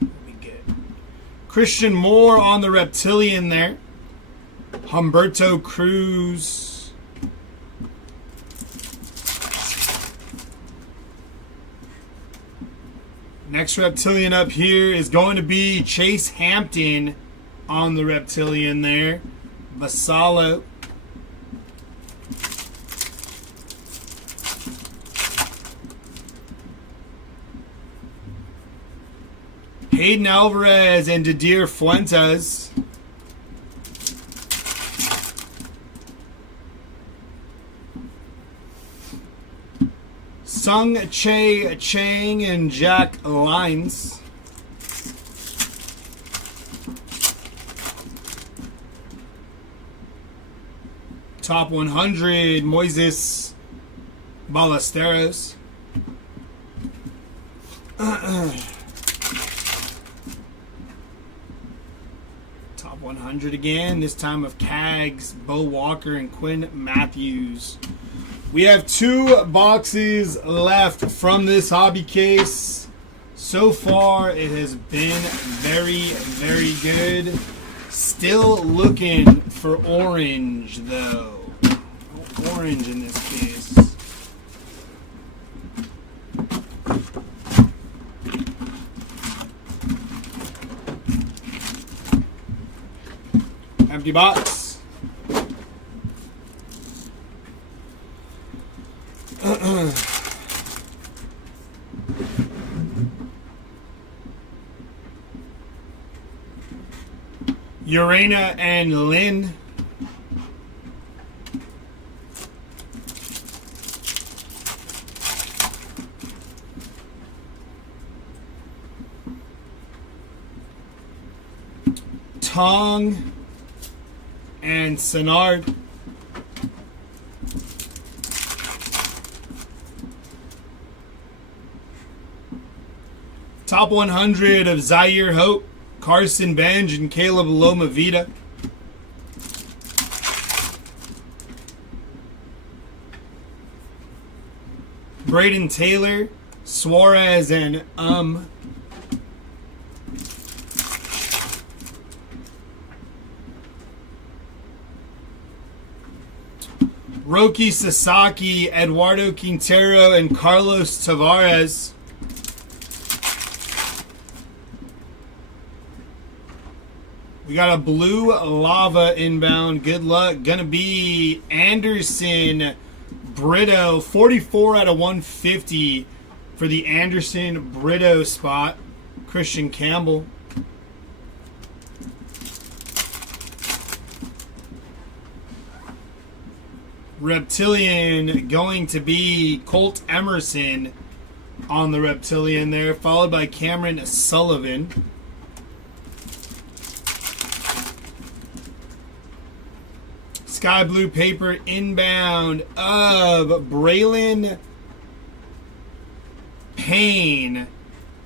That'd be good. Christian Moore on the Reptilian there. Humberto Cruz. Next Reptilian up here is going to be Chase Hampton on the Reptilian there. Vassallo. Hayden Alvarez and Didier Fuentes. Sung Che Chang and Jack Lines. Top 100, Moises Ballesteros. Top 100 again, this time of Cags, Bo Walker, and Quinn Matthews. We have 2 boxes left from this hobby case. So far, it has been very, very good. Still looking for orange, though. No orange in this case. Empty box. Urena and Lynn. Tong and Senard. Top 100 of Zaire Hope, Carson Benj, and Caleb Lomavita. Braden Taylor, Suarez, and Roki Sasaki, Eduardo Quintero, and Carlos Tavares. We got a blue lava inbound. Good luck. Gonna be Anderson Brito. 44 out of 150 for the Anderson Brito spot. Christian Campbell. Reptilian going to be Colt Emerson on the Reptilian there, followed by Cameron Sullivan. Sky blue paper inbound of Braylon Payne.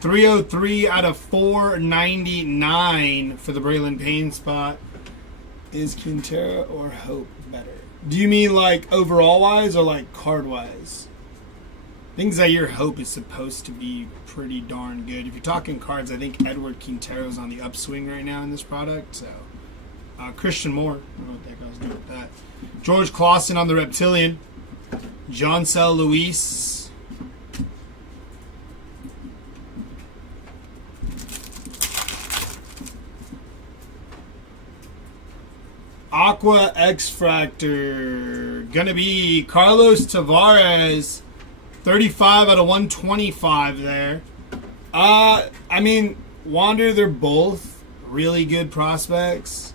303 out of 499 for the Braylon Payne spot. Is Quintero or Hope better? Do you mean like overall wise or like card wise? Things that your Hope is supposed to be pretty darn good. If you're talking cards, I think Edward Quintero's on the upswing right now in this product. So Christian Moore, I don't know what the heck I was doing with that. George Clausen on the Reptilian. Joncel Luis. Aqua X-Fractor. Gonna be Carlos Tavares. 35 out of 125 there. I mean, Wander, they're both really good prospects.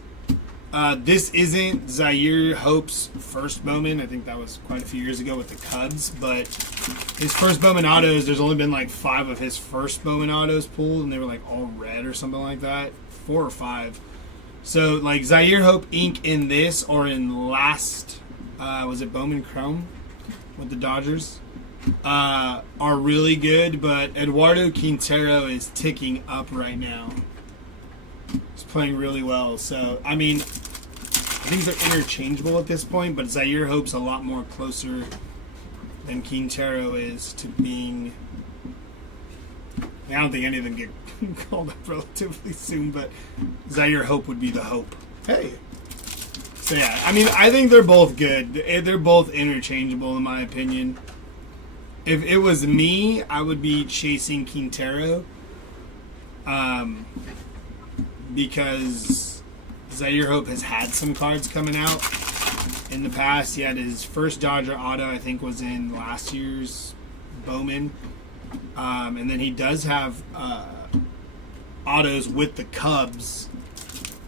This isn't Zaire Hope's first Bowman. I think that was quite a few years ago with the Cubs. But his first Bowman autos, there's only been like 5 of his first Bowman autos pulled, and they were like all red or something like that. 4 or 5. So, like, Zaire Hope ink in this or in last, was it Bowman Chrome with the Dodgers? Are really good, but Eduardo Quintero is ticking up right now. He's playing really well. So, I mean, I think they're interchangeable at this point, but Zaire Hope's a lot more closer than Quintero is to being... I don't think any of them get called up relatively soon, but Zaire Hope would be the hope. Hey. So, yeah, I mean, I think they're both good. They're both interchangeable, in my opinion. If it was me, I would be chasing Quintero. Because Zaire Hope has had some cards coming out in the past. He had his first Dodger auto, I think, was in last year's Bowman. And then he does have autos with the Cubs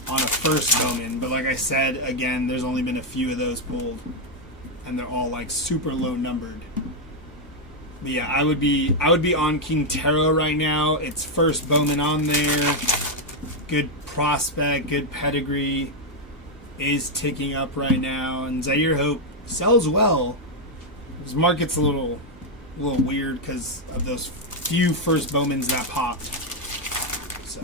on a first Bowman. But like I said, again, there's only been a few of those pulled. And they're all like super low numbered. But yeah, I would be on Quintero right now. It's first Bowman on there. Good prospect, good pedigree. Is ticking up right now. And Zaire Hope sells well. His market's a little weird because of those few first Bowmans that popped. So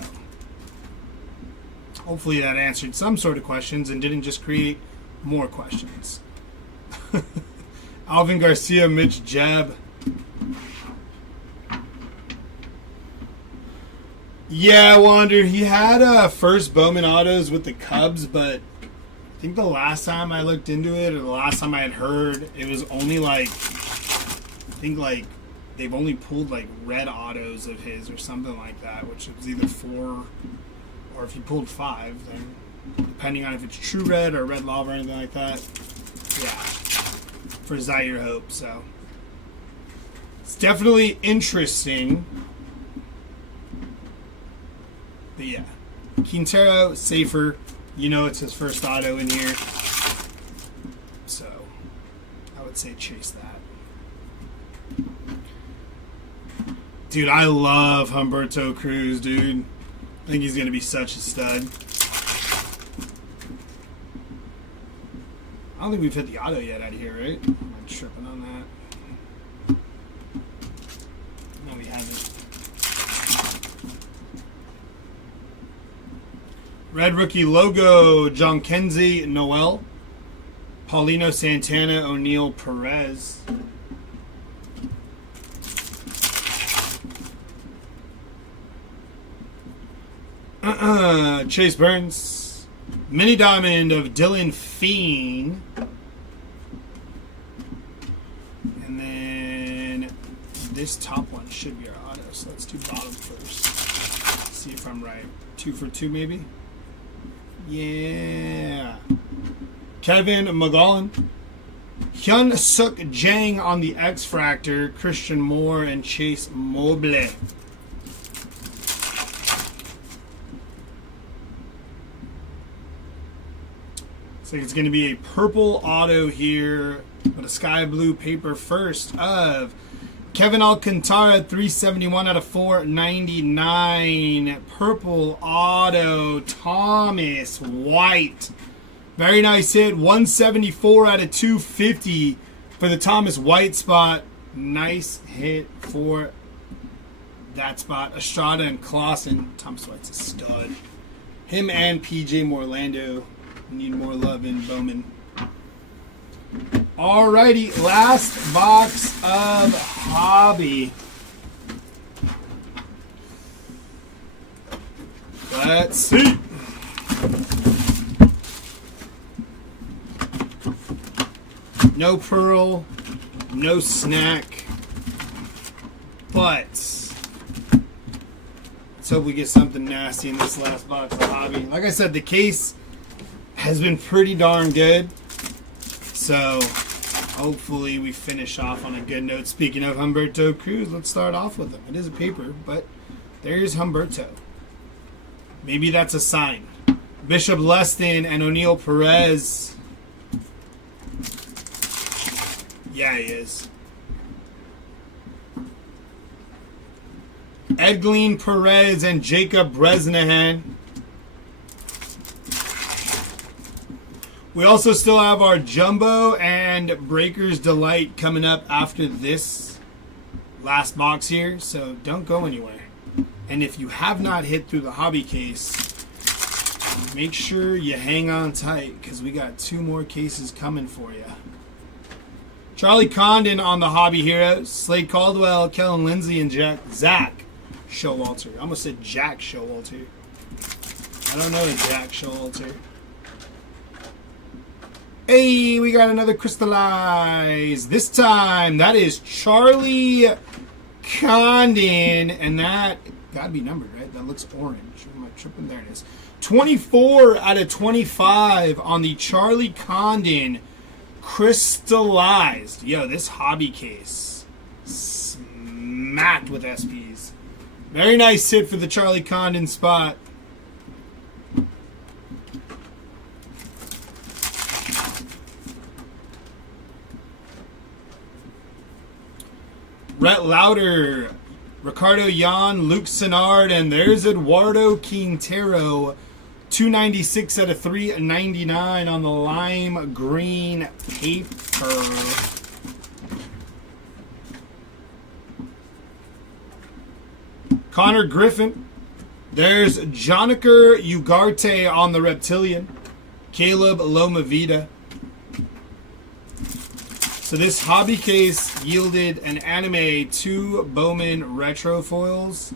hopefully that answered some sort of questions and didn't just create more questions. Alvin Garcia, Mitch Jeb. Yeah, Wander, he had first Bowman autos with the Cubs, but I think the last time I looked into it, or the last time I had heard, it was only like, I think like they've only pulled like red autos of his or something like that, which was either 4 or if you pulled 5, then depending on if it's true red or red lava or anything like that. Yeah, for Zaire Hope, so it's definitely interesting. But yeah, Quintero, safer. You know it's his first auto in here. So, I would say chase that. Dude, I love Humberto Cruz, dude. I think he's going to be such a stud. I don't think we've hit the auto yet out of here, right? Am I tripping on that? No, we haven't. Red rookie logo, John Kenzie, Noel. Paulino Santana, O'Neill Perez. Chase Burns. Mini diamond of Dylan Feen. And then this top one should be our auto, so let's do bottom first. See if I'm right. 2 for 2 maybe? Yeah. Kevin McGowan. Hyun Suk Jang on the X Fractor. Christian Moore and Chase Mobley. Looks like it's going to be a purple auto here, but a sky blue paper first of Kevin Alcantara, 371 out of 499. Purple auto, Thomas White. Very nice hit. 174 out of 250 for the Thomas White spot. Nice hit for that spot. Estrada and Clausen. Thomas White's a stud. Him and PJ Morlando need more love in Bowman. Alrighty, last box of hobby. Let's see. No Pearl, no Snack, but let's hope we get something nasty in this last box of hobby. Like I said, the case has been pretty darn good. So, hopefully we finish off on a good note. Speaking of Humberto Cruz, let's start off with him. It is a paper, but there's Humberto. Maybe that's a sign. Bishop Leston and O'Neill Perez. Yeah, he is. Edglin Perez and Jacob Bresnahan. We also still have our Jumbo and Breaker's Delight coming up after this last box here, so don't go anywhere. And if you have not hit through the hobby case, make sure you hang on tight because we got 2 more cases coming for you. Charlie Condon on the Hobby Heroes, Slade Caldwell, Kellen Lindsay, and Zach Showalter. I almost said Jack Showalter. I don't know a Jack Showalter. Hey, we got another crystallized. This time, that is Charlie Condon, and that gotta be numbered, right? That looks orange. Am I tripping? There it is. 24 out of 25 on the Charlie Condon crystallized. Yo, this hobby case smacked with SPs. Very nice hit for the Charlie Condon spot. Rhett Lauder, Ricardo Yan, Luke Senard, and there's Eduardo Quintero. 296 out of 399 on the lime green paper. Connor Griffin. There's Joniker Ugarte on the Reptilian. Caleb Lomavita. So this hobby case yielded an anime, 2 Bowman retro foils,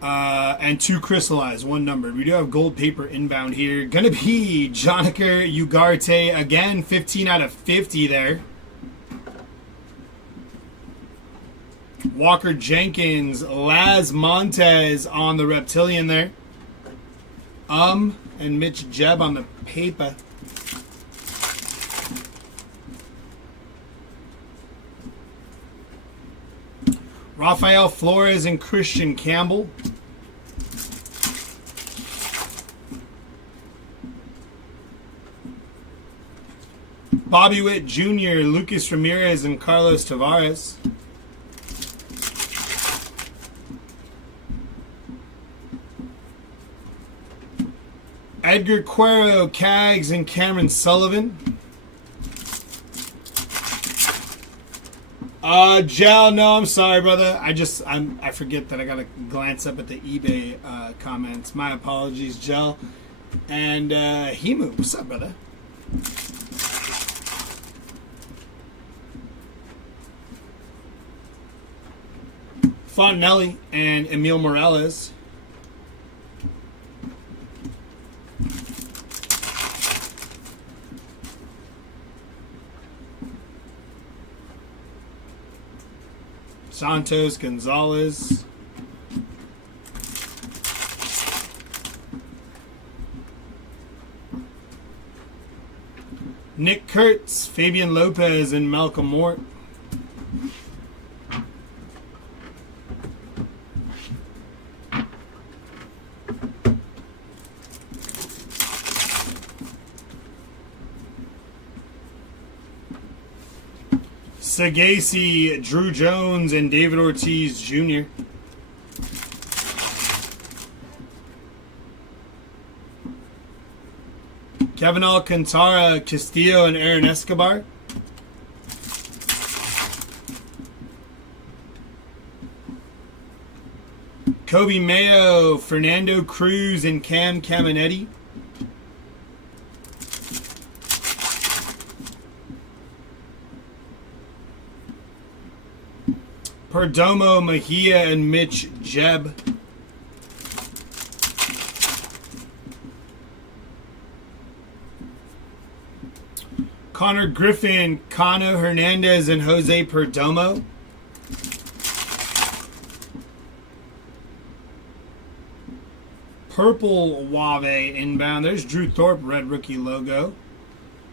and 2 crystallized, 1 numbered. We do have gold paper inbound here. Gonna be Joniker Ugarte again, 15 out of 50 there. Walker Jenkins, Laz Montez on the Reptilian there. And Mitch Jebb on the paper. Rafael Flores and Christian Campbell. Bobby Witt Jr., Lucas Ramirez, and Carlos Tavares. Edgar Cuero, Cags, and Cameron Sullivan. Gel, no, I'm sorry, brother. I forget that I gotta glance up at the eBay comments. My apologies, Gel. And Himu, what's up, brother? Fontenelli and Emil Morales. Santos Gonzalez. Nick Kurtz, Fabian Lopez, and Malcolm Mort. Sagasi, Drew Jones, and David Ortiz Jr. Kevin Alcantara, Castillo, and Aaron Escobar. Kobe Mayo, Fernando Cruz, and Cam Caminetti. Perdomo Mejia and Mitch Jebb. Connor Griffin, Cano Hernandez, and Jose Perdomo. Purple Wave inbound. There's Drew Thorpe, red rookie logo.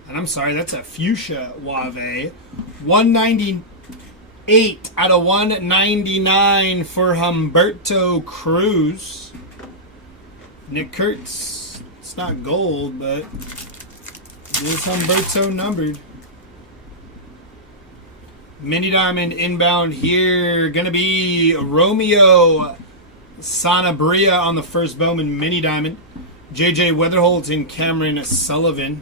And I'm sorry, that's a fuchsia Wave. 198 out of 199 for Humberto Cruz. Nick Kurtz. It's not gold, but it is Humberto numbered. Mini Diamond inbound here. Gonna be Romeo Sanabria on the first Bowman Mini Diamond. J.J. Weatherholt and Cameron Sullivan.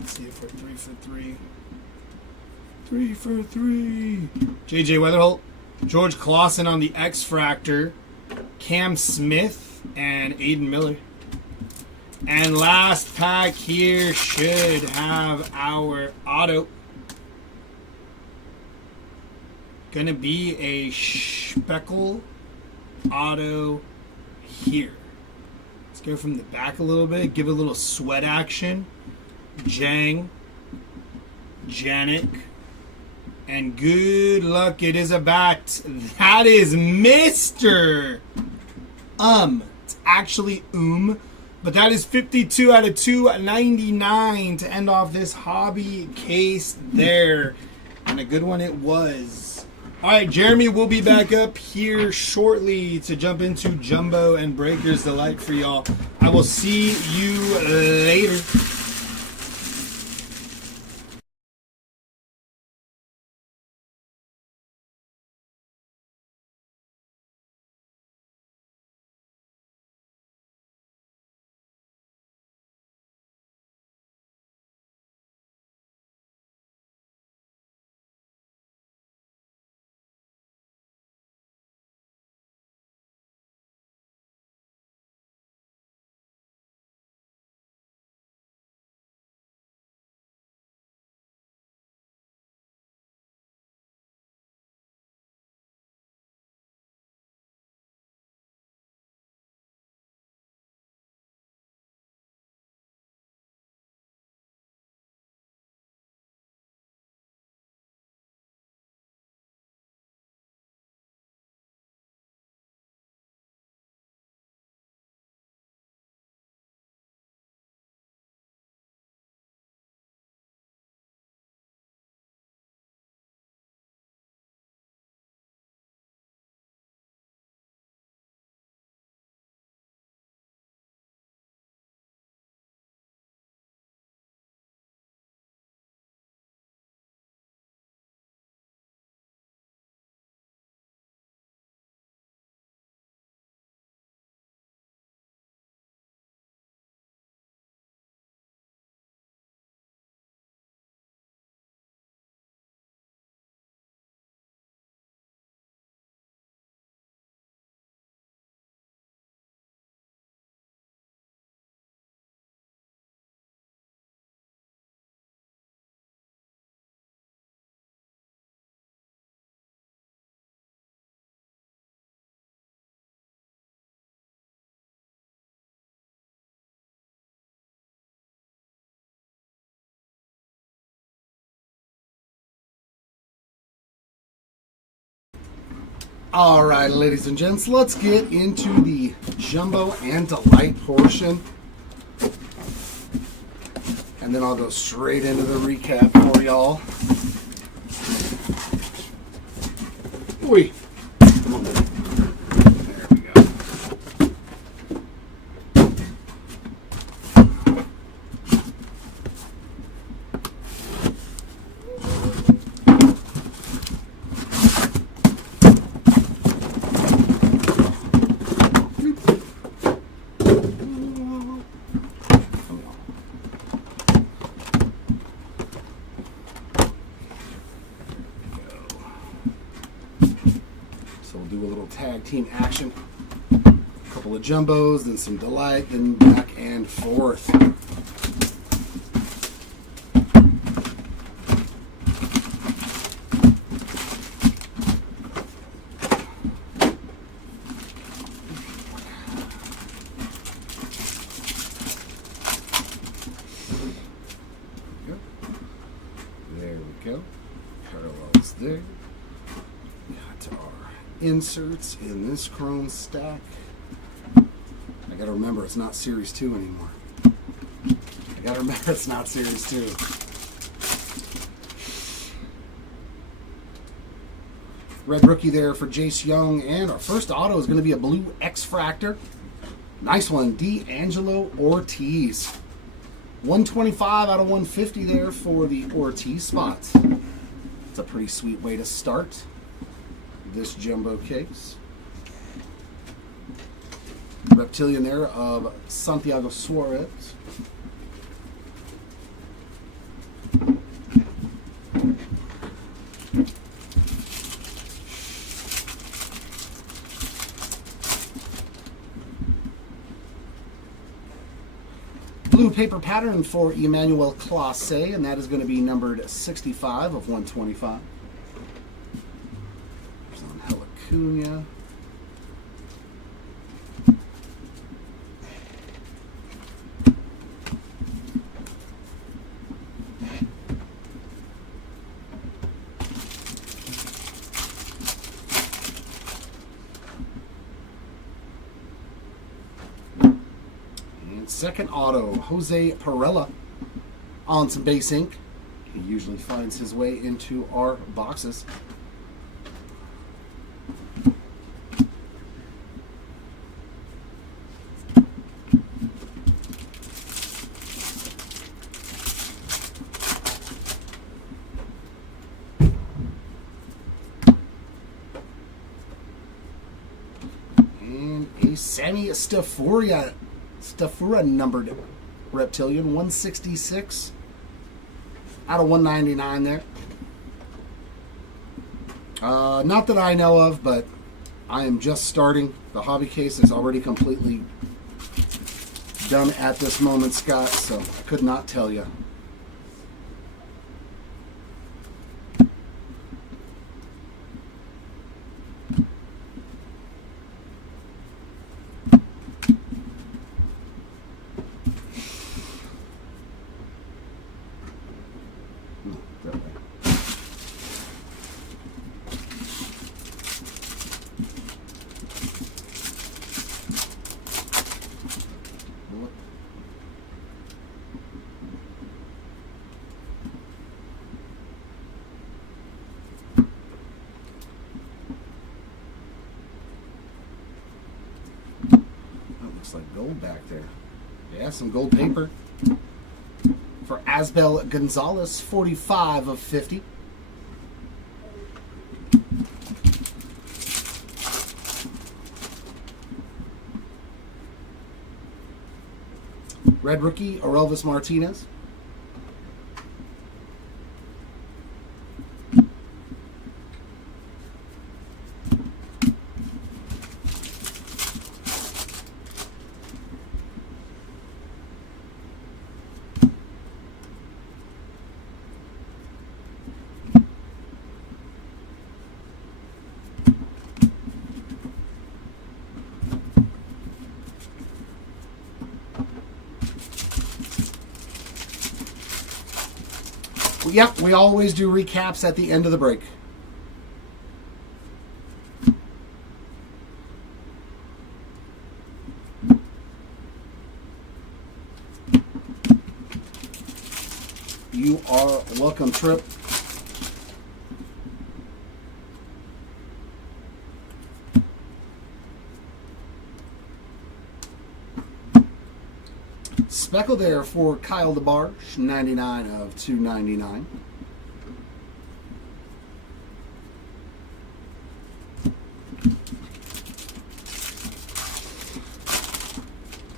Let's see if we're 3 for 3. 3 for 3. J.J. Weatherholt. George Clausen on the X-Fractor. Cam Smith and Aiden Miller. And last pack here should have our auto. Gonna be a Speckle auto here. Let's go from the back a little bit. Give it a little sweat action. Jang. Janik. And good luck. It is a bat. That is Mr. It's actually but that is 52 out of 299 to end off this hobby case there. And a good one it was. All right, Jeremy will be back up here shortly to jump into Jumbo and Breakers Delight for y'all. I will see you later. All right, ladies and gents, let's get into the Jumbo and Delight portion. And then I'll go straight into the recap for y'all. Oi. Come on. There we go. So we'll do a little tag team action. A couple of jumbos, then some Delight, then back and forth. There we go. Parallels there. Got our inserts in this chrome stack. I gotta remember it's not Series 2 anymore. I gotta remember it's not Series 2. Red rookie there for Jace Young, and our first auto is going to be a blue X-Fractor. Nice one, D'Angelo Ortiz. 125 out of 150 there for the Ortiz spot. It's a pretty sweet way to start this jumbo case. Reptilian there of Santiago Suarez. Blue paper pattern for Emmanuel Classe, and that is going to be numbered 65 of 125. There's Angel Acuna. Second auto, Jose Perella on some base ink. He usually finds his way into our boxes. And a Sammy Stafura numbered Reptilian, 166 out of 199 there. Not that I know of, but I am just starting. The hobby case is already completely done at this moment, Scott, so I could not tell you. Like gold back there. Yeah, some gold paper for Asbel Gonzalez, 45 of 50. Red rookie Orelvis Martinez. Yep, we always do recaps at the end of the break. You are welcome, Trip. Speckle there for Kyle DeBarge, 99 of 299.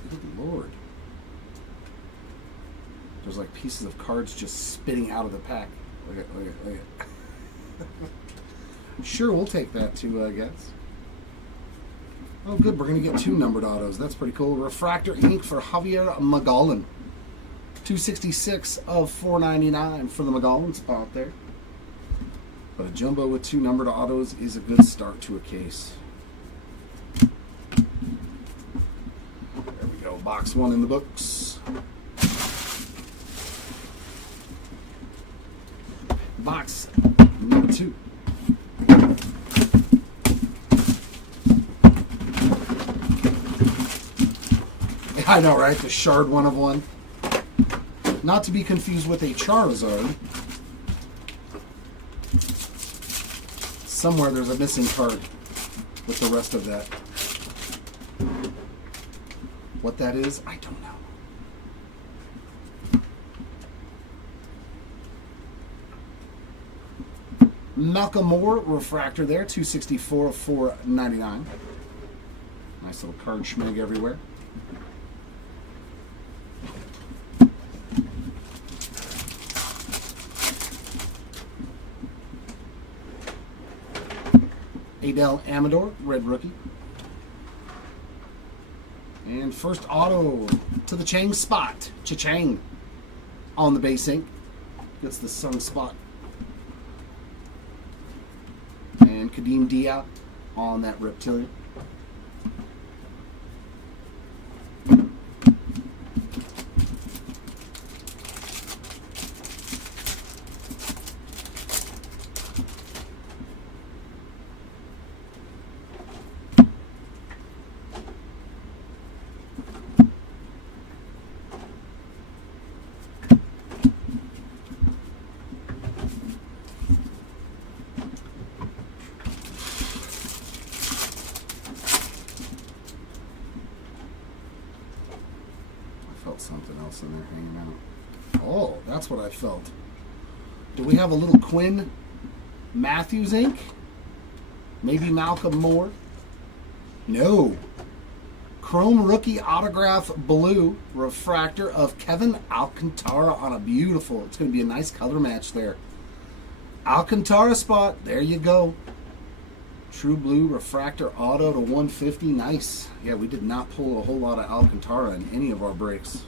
Good Lord. There's like pieces of cards just spitting out of the pack. Look at. Sure, we'll take that too, I guess. Oh, good. We're going to get 2 numbered autos. That's pretty cool. Refractor ink for Javier Magallan. 266 of 499 for the Magallan spot there. But a jumbo with 2 numbered autos is a good start to a case. There we go. Box 1 in the books. Box number 2. I know, right? The Shard 1 of 1. Not to be confused with a Charizard. Somewhere there's a missing card with the rest of that. What that is, I don't know. Malcolm Moore, refractor there, 264 of 499. Nice little card schmeg everywhere. Adel Amador, red rookie. And first auto to the Chang spot. Cha-chang on the base ink. Gets the sun spot. And Kadeem Dia on that reptilian. Felt something else in there hanging out. Oh, that's what I felt. Do we have a little Quinn Matthews ink? Maybe Malcolm Moore? No. Chrome rookie autograph blue refractor of Kevin Alcantara on a beautiful. It's going to be a nice color match there. Alcantara spot. There you go. True blue refractor auto to 150. Nice. Yeah, we did not pull a whole lot of Alcantara in any of our breaks.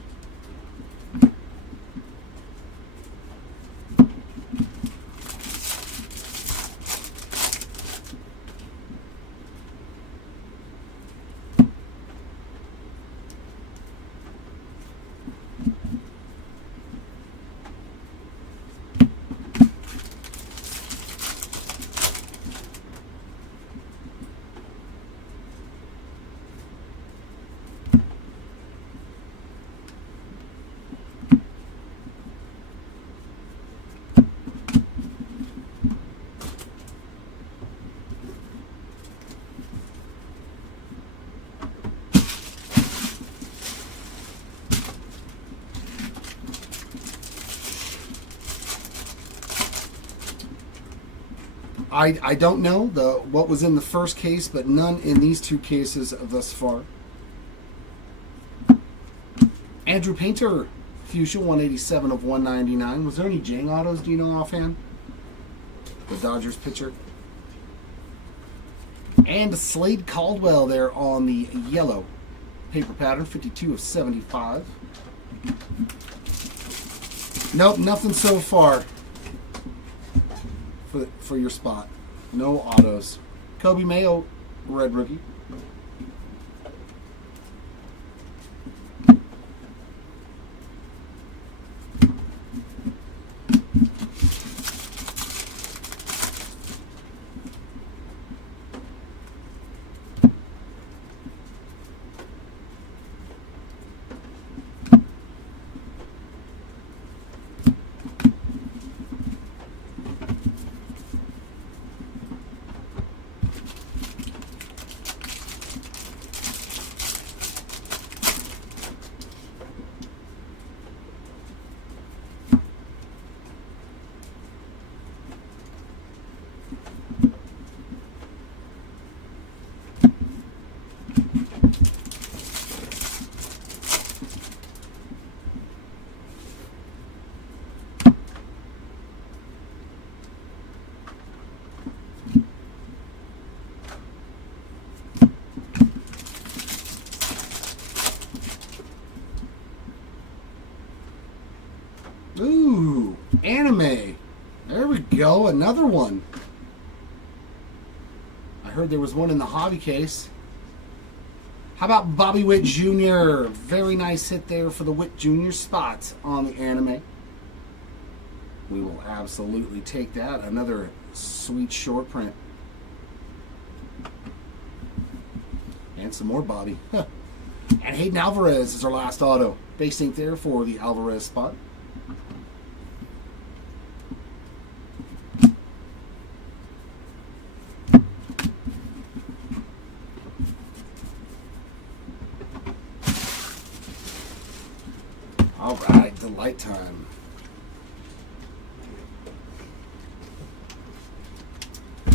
I don't know what was in the first case, but none in these two cases thus far. Andrew Painter, Fuchsia, 187 of 199. Was there any Jang autos, do you know offhand? The Dodgers pitcher. And Slade Caldwell there on the yellow paper pattern, 52 of 75. Nope, nothing so far for your spot. No autos. Kobe Mayo, red rookie. Ooh, anime. There we go, another one. I heard there was one in the hobby case. How about Bobby Witt Jr.? Very nice hit there for the Witt Jr. spots on the anime. We will absolutely take that. Another sweet short print. And some more Bobby. Huh. And Hayden Alvarez is our last auto. Base ink there for the Alvarez spot. All right, delight time.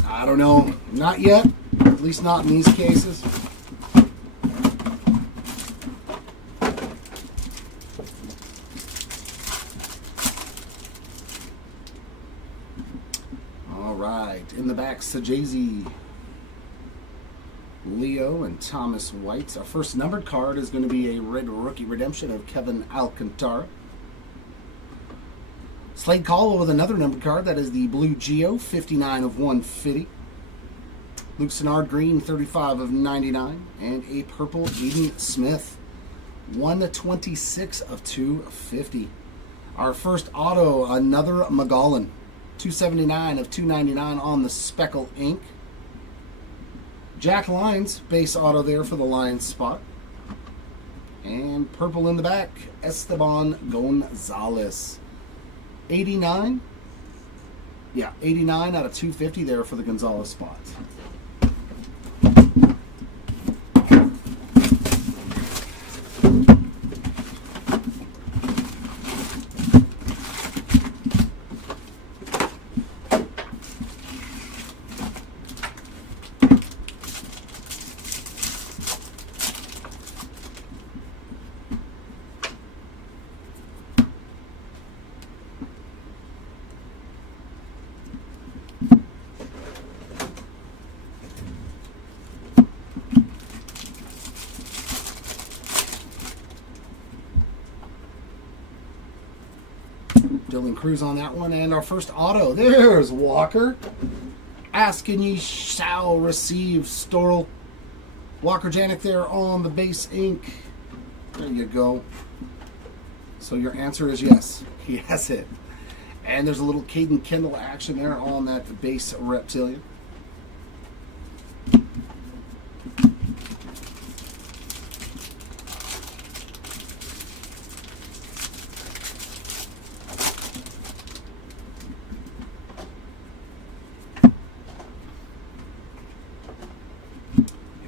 I don't know. Not yet. At least not in these cases. back, Sajazi, Leo, and Thomas White. Our first numbered card is going to be a red rookie redemption of Kevin Alcantara. Slade Caldwell with another numbered card. That is the blue Geo, 59 of 150. Luke Sennard green, 35 of 99. And a purple Eden Smith, 126 of 250. Our first auto, another Magallan, 279 of 299 on the Speckle ink. Jack Lyons, base auto there for the Lions spot. And purple in the back, Esteban Gonzalez. 89. Yeah, 89 out of 250 there for the Gonzalez spot. Dylan Cruz on that one. And our first auto, there's Walker. Ask and ye shall receive. Storl. Walker Janik there on the base ink. There you go. So your answer is yes. He has it. And there's a little Caden Kendall action there on that base reptilian.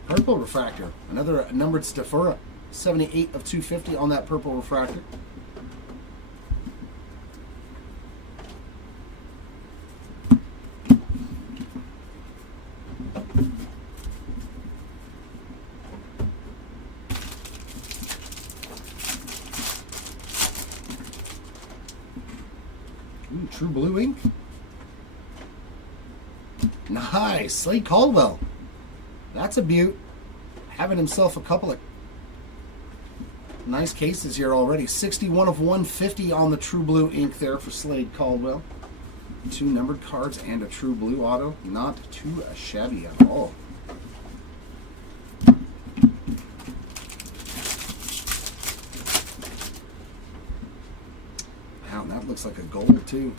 Purple refractor, another numbered Stafura, 78 of 250 on that purple refractor. Ooh, true blue ink. Nice, Slade Caldwell. That's a beaut. Having himself a couple of nice cases here already. 61 of 150 on the true blue ink there for Slade Caldwell. 2 numbered cards and a true blue auto. Not too shabby at all. Wow, that looks like a gold too.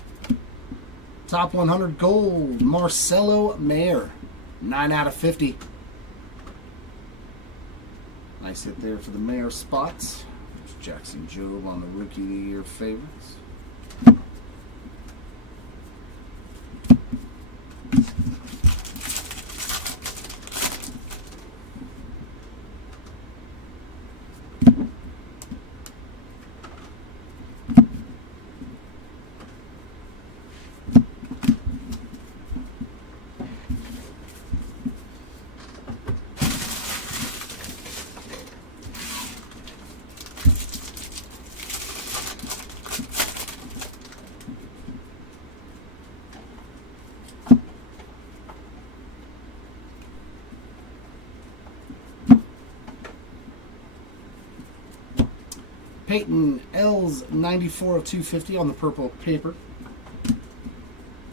Top 100 gold, Marcelo Mayer. 9 out of 50. Nice hit there for the Mayor spots. There's Jackson Jobe on the Rookie of the Year favorites. Peyton L's 94 of 250 on the purple paper.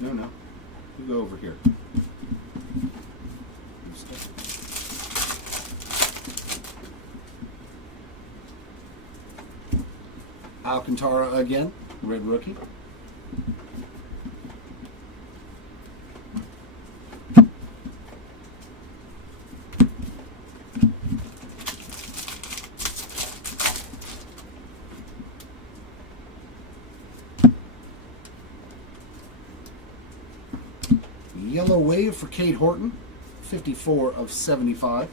No. You go over here. Alcantara again, red rookie. Yellow Wave for Kate Horton, 54 of 75.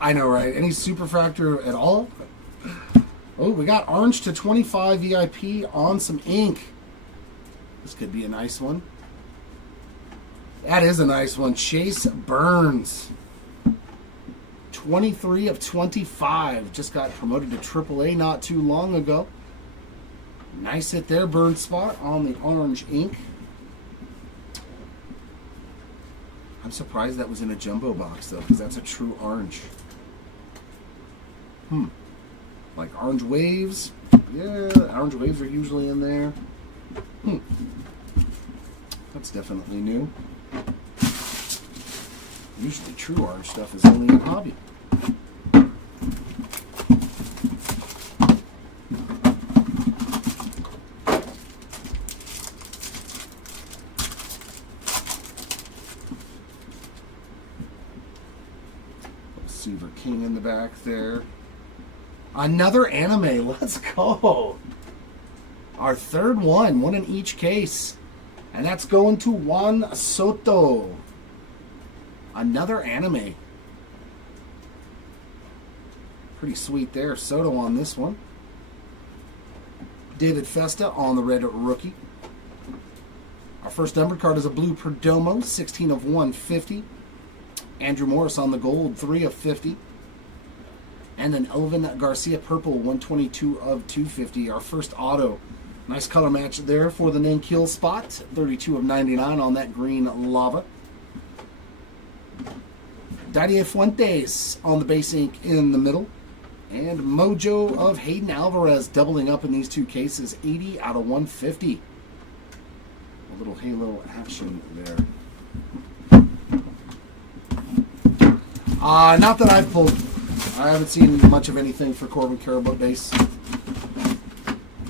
I know, right? Any superfractor at all? Oh, we got orange to 25 VIP on some ink. This could be a nice one. That is a nice one. Chase Burns. 23 of 25. Just got promoted to AAA not too long ago. Nice hit there, Burns spot on the orange ink. I'm surprised that was in a jumbo box, though, because that's a true orange. Like orange waves. Yeah, orange waves are usually in there. That's definitely new. Usually true orange stuff is only in hobby. Silver King in the back there. Another anime. Let's go. Our third one in each case. And that's going to Juan Soto. Another anime. Pretty sweet there. Soto on this one. David Festa on the red rookie. Our first numbered card is a blue Perdomo, 16 of 150. Andrew Morris on the gold, 3 of 50. And an Elvin Garcia purple, 122 of 250. Our first auto. Nice color match there for the Nankill spot. 32 of 99 on that green lava. Didier Fuentes on the base ink in the middle. And Mojo of Hayden Alvarez doubling up in these two cases. 80 out of 150. A little halo action there. Not that I've pulled. I haven't seen much of anything for Corbin Carroll base.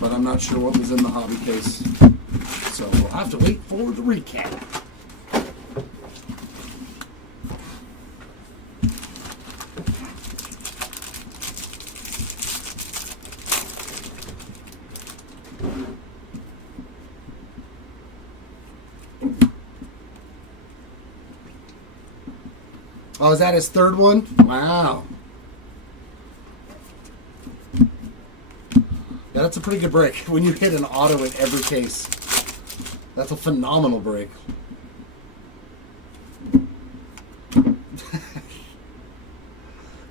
But I'm not sure what was in the hobby case. So we'll have to wait for the recap. Oh, is that his third one? Wow. Yeah, that's a pretty good break. When you hit an auto in every case, that's a phenomenal break.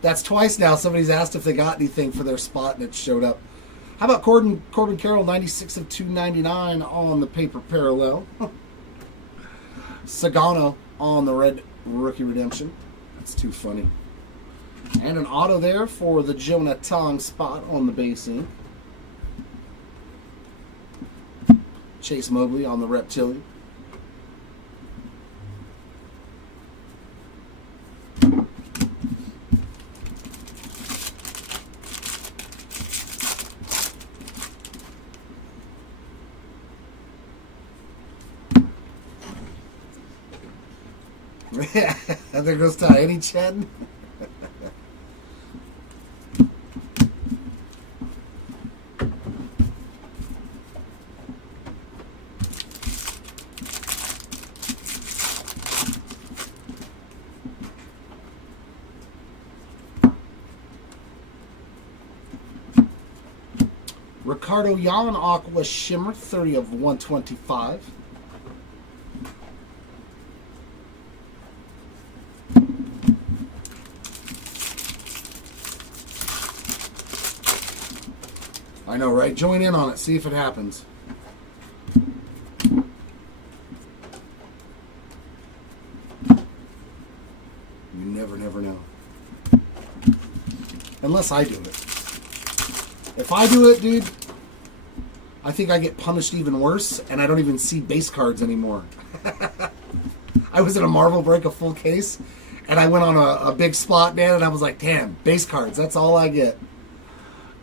That's twice now somebody's asked if they got anything for their spot and it showed up. How about Corbin Carroll, 96 of 299 on the paper parallel. Sagano on the red rookie redemption. That's too funny. And an auto there for the Jonah Tong spot on the base ink. Chase Mobley on the reptilian. There goes Tiny Chen. Ricardo Yan Aqua Shimmer, 30 of 125. I know, right? Join in on it. See if it happens. You never know. Unless I do it. If I do it, dude, I think I get punished even worse, and I don't even see base cards anymore. I was in a Marvel break, a full case, and I went on a big spot, man, and I was like, damn, base cards, that's all I get.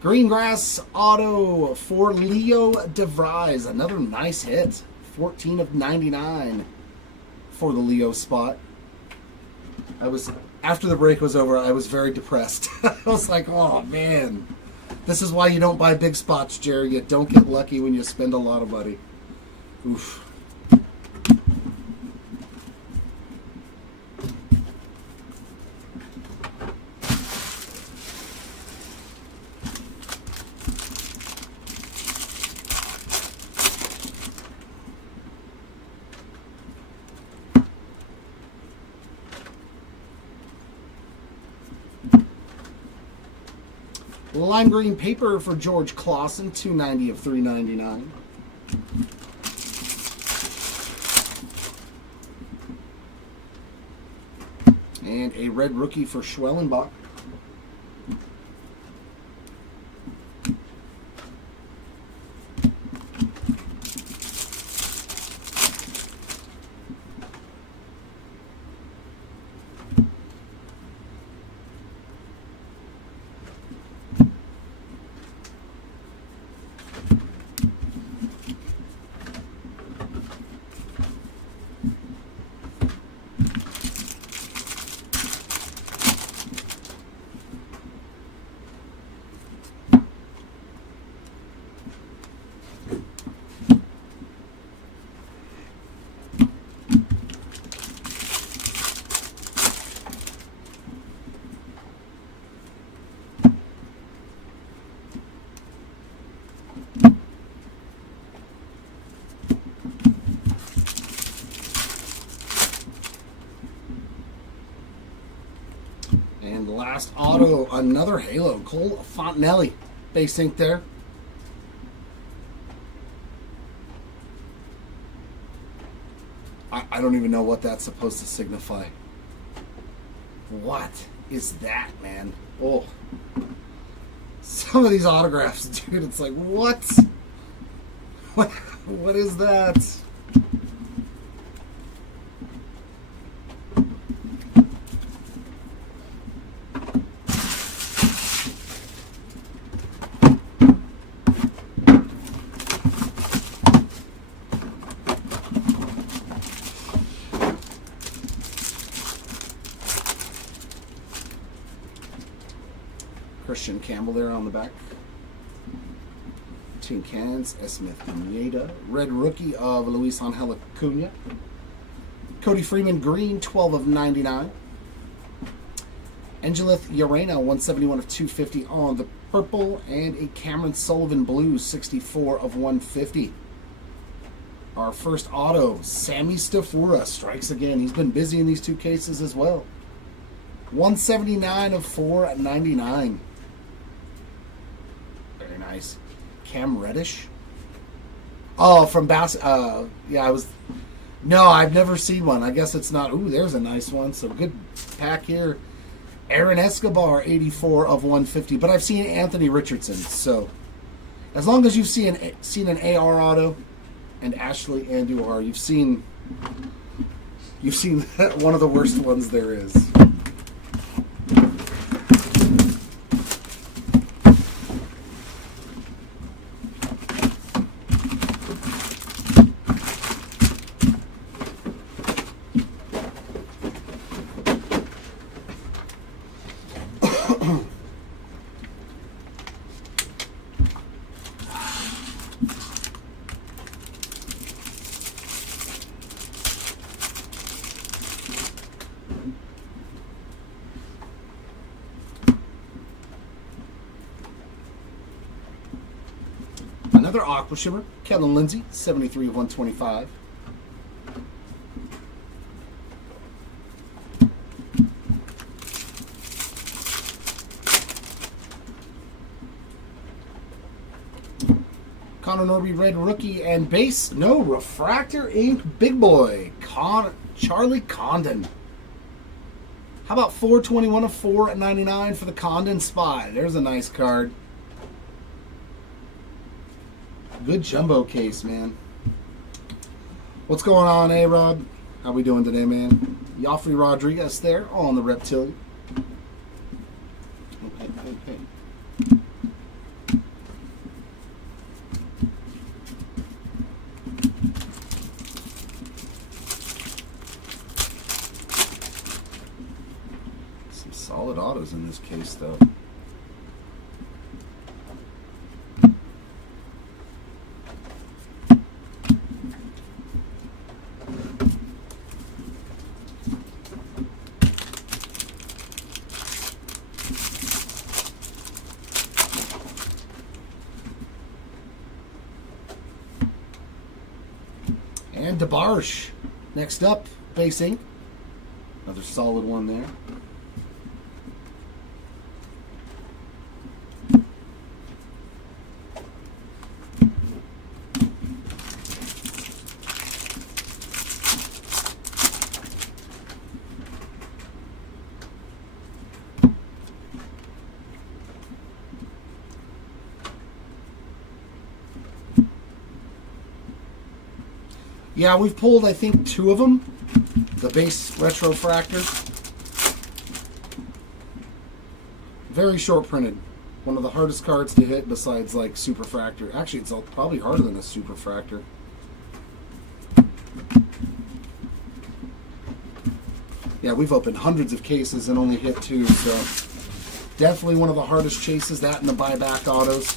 Greengrass auto for Leo DeVries. Another nice hit. 14 of 99 for the Leo spot. After the break was over, I was very depressed. I was like, oh, man. This is why you don't buy big spots, Jerry. You don't get lucky when you spend a lot of money. Oof. Lime green paper for George Clausen, 290 of 399. And a red rookie for Schwellenbach. And the last auto, another Halo, Cole Fontenelli, base ink there. I don't even know what that's supposed to signify. What is that, man? Oh, some of these autographs, dude, it's like, what? What is that? Christian Campbell there on the back. Tin cans, S. Smith Pineda. Red rookie of Luis Angel Acuna. Cody Freeman green, 12 of 99. Angelith Urena, 171 of 250 on the purple. And a Cameron Sullivan blue, 64 of 150. Our first auto, Sammy Stafura, strikes again. He's been busy in these two cases as well. 179 of 499. Very nice. Cam Reddish. Oh, from yeah, I've never seen one. I guess it's not. Ooh, there's a nice one. So good pack here. Aaron Escobar, 84 of 150. But I've seen Anthony Richardson. So as long as you've seen an AR auto and Ashley Andujar, you've seen one of the worst ones there is. Another Aqua Shimmer, Kellen Lindsay, 73 of 125. Connor Norby, red rookie and base. No, Refractor Ink big boy. Charlie Condon. How about 421 of 499 for the Condon Spy? There's a nice card. Good jumbo case, man. What's going on, A-Rod? How we doing today, man? Joffrey Rodriguez there on the Reptilian. Okay. Some solid autos in this case, though. And DeBarge. Next up, base ink. Another solid one there. Yeah, we've pulled, I think, 2 of them. The base retro fractor. Very short printed. One of the hardest cards to hit besides like Super Fractor. Actually, it's probably harder than a Super Fractor. Yeah, we've opened hundreds of cases and only hit 2, so definitely one of the hardest chases, that and the buyback autos.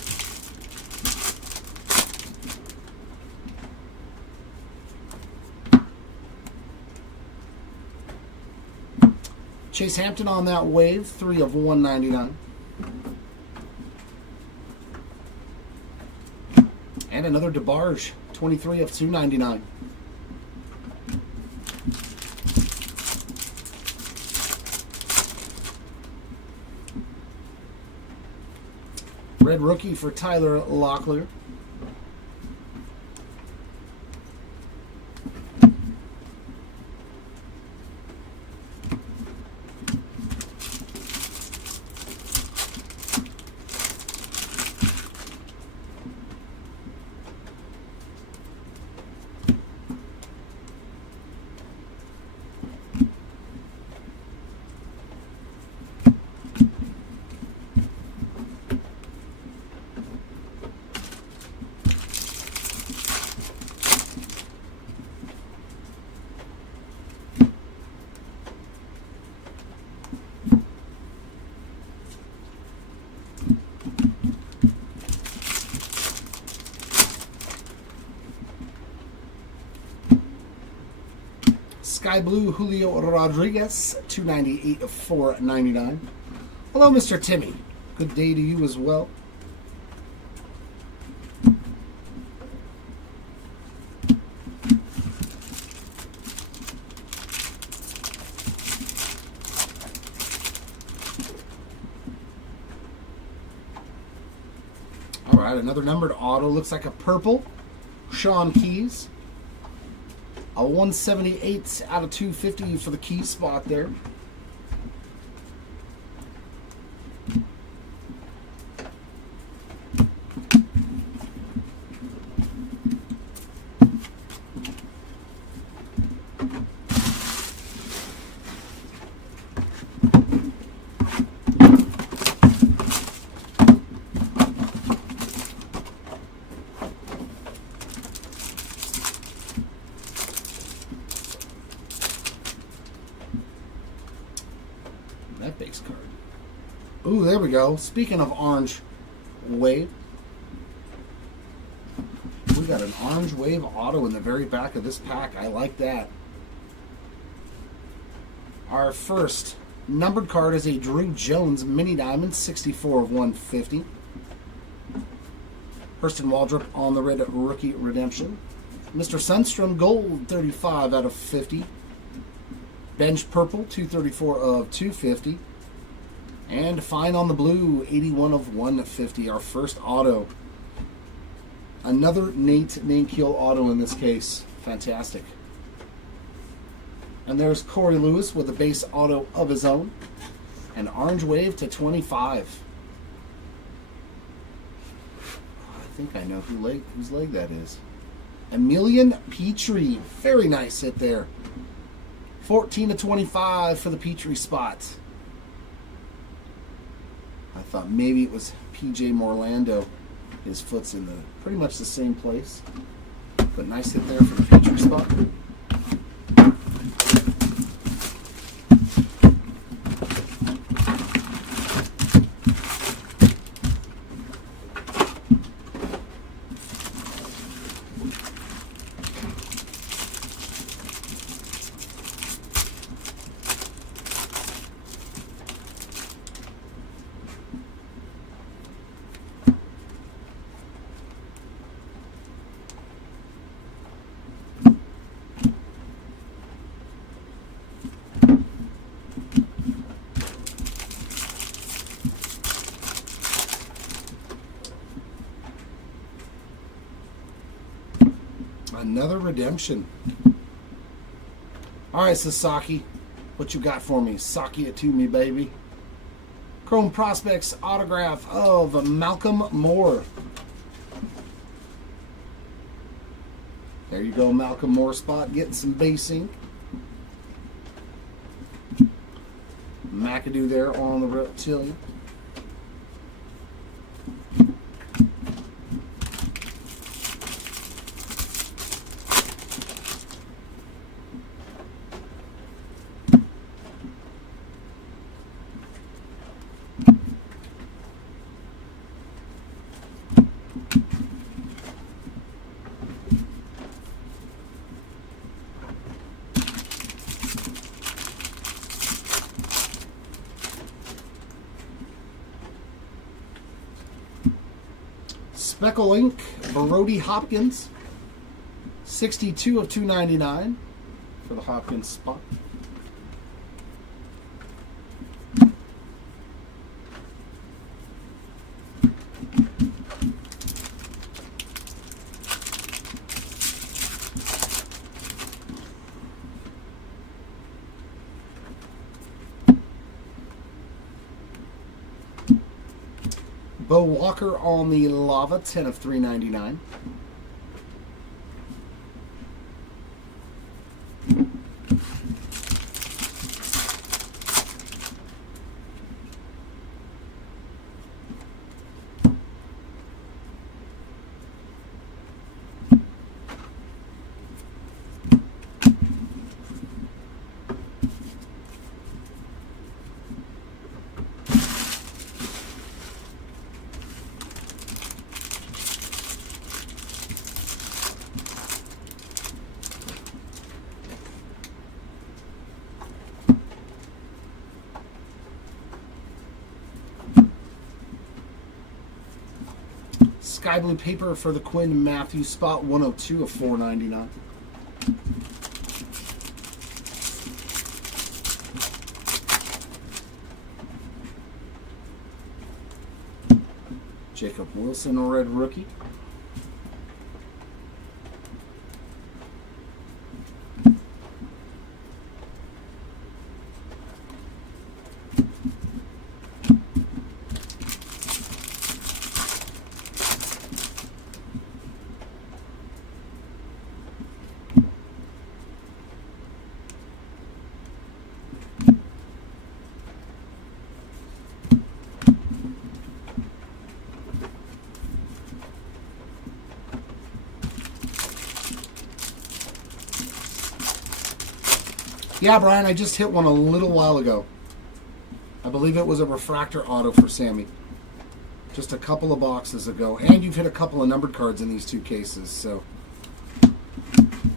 Chase Hampton on that wave, 3 of 199. And another DeBarge, 23 of 299. Red rookie for Tyler Locklear. Sky Blue Julio Rodriguez, 298 of 499. Hello, Mr. Timmy. Good day to you as well. All right, another numbered auto. Looks like a purple. Sean Keys. A 178 out of 250 for the key spot there. That base card. Ooh, there we go. Speaking of orange wave, we got an orange wave auto in the very back of this pack. I like that. Our first numbered card is a Drew Jones mini diamond, 64 of 150. Hurston Waldrop on the red rookie redemption. Mr. Sundstrom gold, 35 out of 50. Bench purple, 234 of 250. And fine on the blue, 81 of 150. Our first auto. Another Nate Nankiel auto in this case. Fantastic. And there's Corey Lewis with a base auto of his own. An orange wave to 25. I think I know whose leg that is. Emilian Petrie. Very nice hit there. 14 to 25 for the Petrie spot. I thought maybe it was PJ Morlando. His foot's in pretty much the same place. But nice hit there for the Petrie spot. Another redemption. All right, Sasaki, what you got for me? Saki it to me, baby. Chrome Prospects autograph of Malcolm Moore. There you go, Malcolm Moore spot getting some base ink. McAdoo there on the Reptilian. Speckle Ink, Brody Hopkins, 62 of 299 for the Hopkins spot. Bo Walker on the Lava, 10 of 399. Sky Blue paper for the Quinn Matthews spot, 102 of 499. Jacob Wilson, a red rookie. Yeah, Brian, I just hit one a little while ago. I believe it was a refractor auto for Sammy. Just a couple of boxes ago. And you've hit a couple of numbered cards in these two cases. So,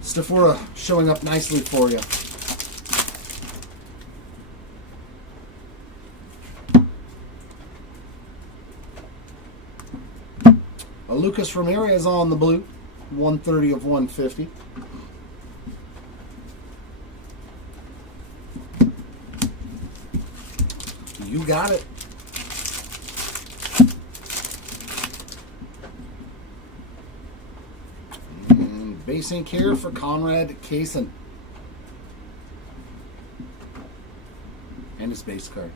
Stafora showing up nicely for you. A Lucas Ramirez on the blue. 130 of 150. You got it. And base ink here for Conrad Kaysen. And his base card.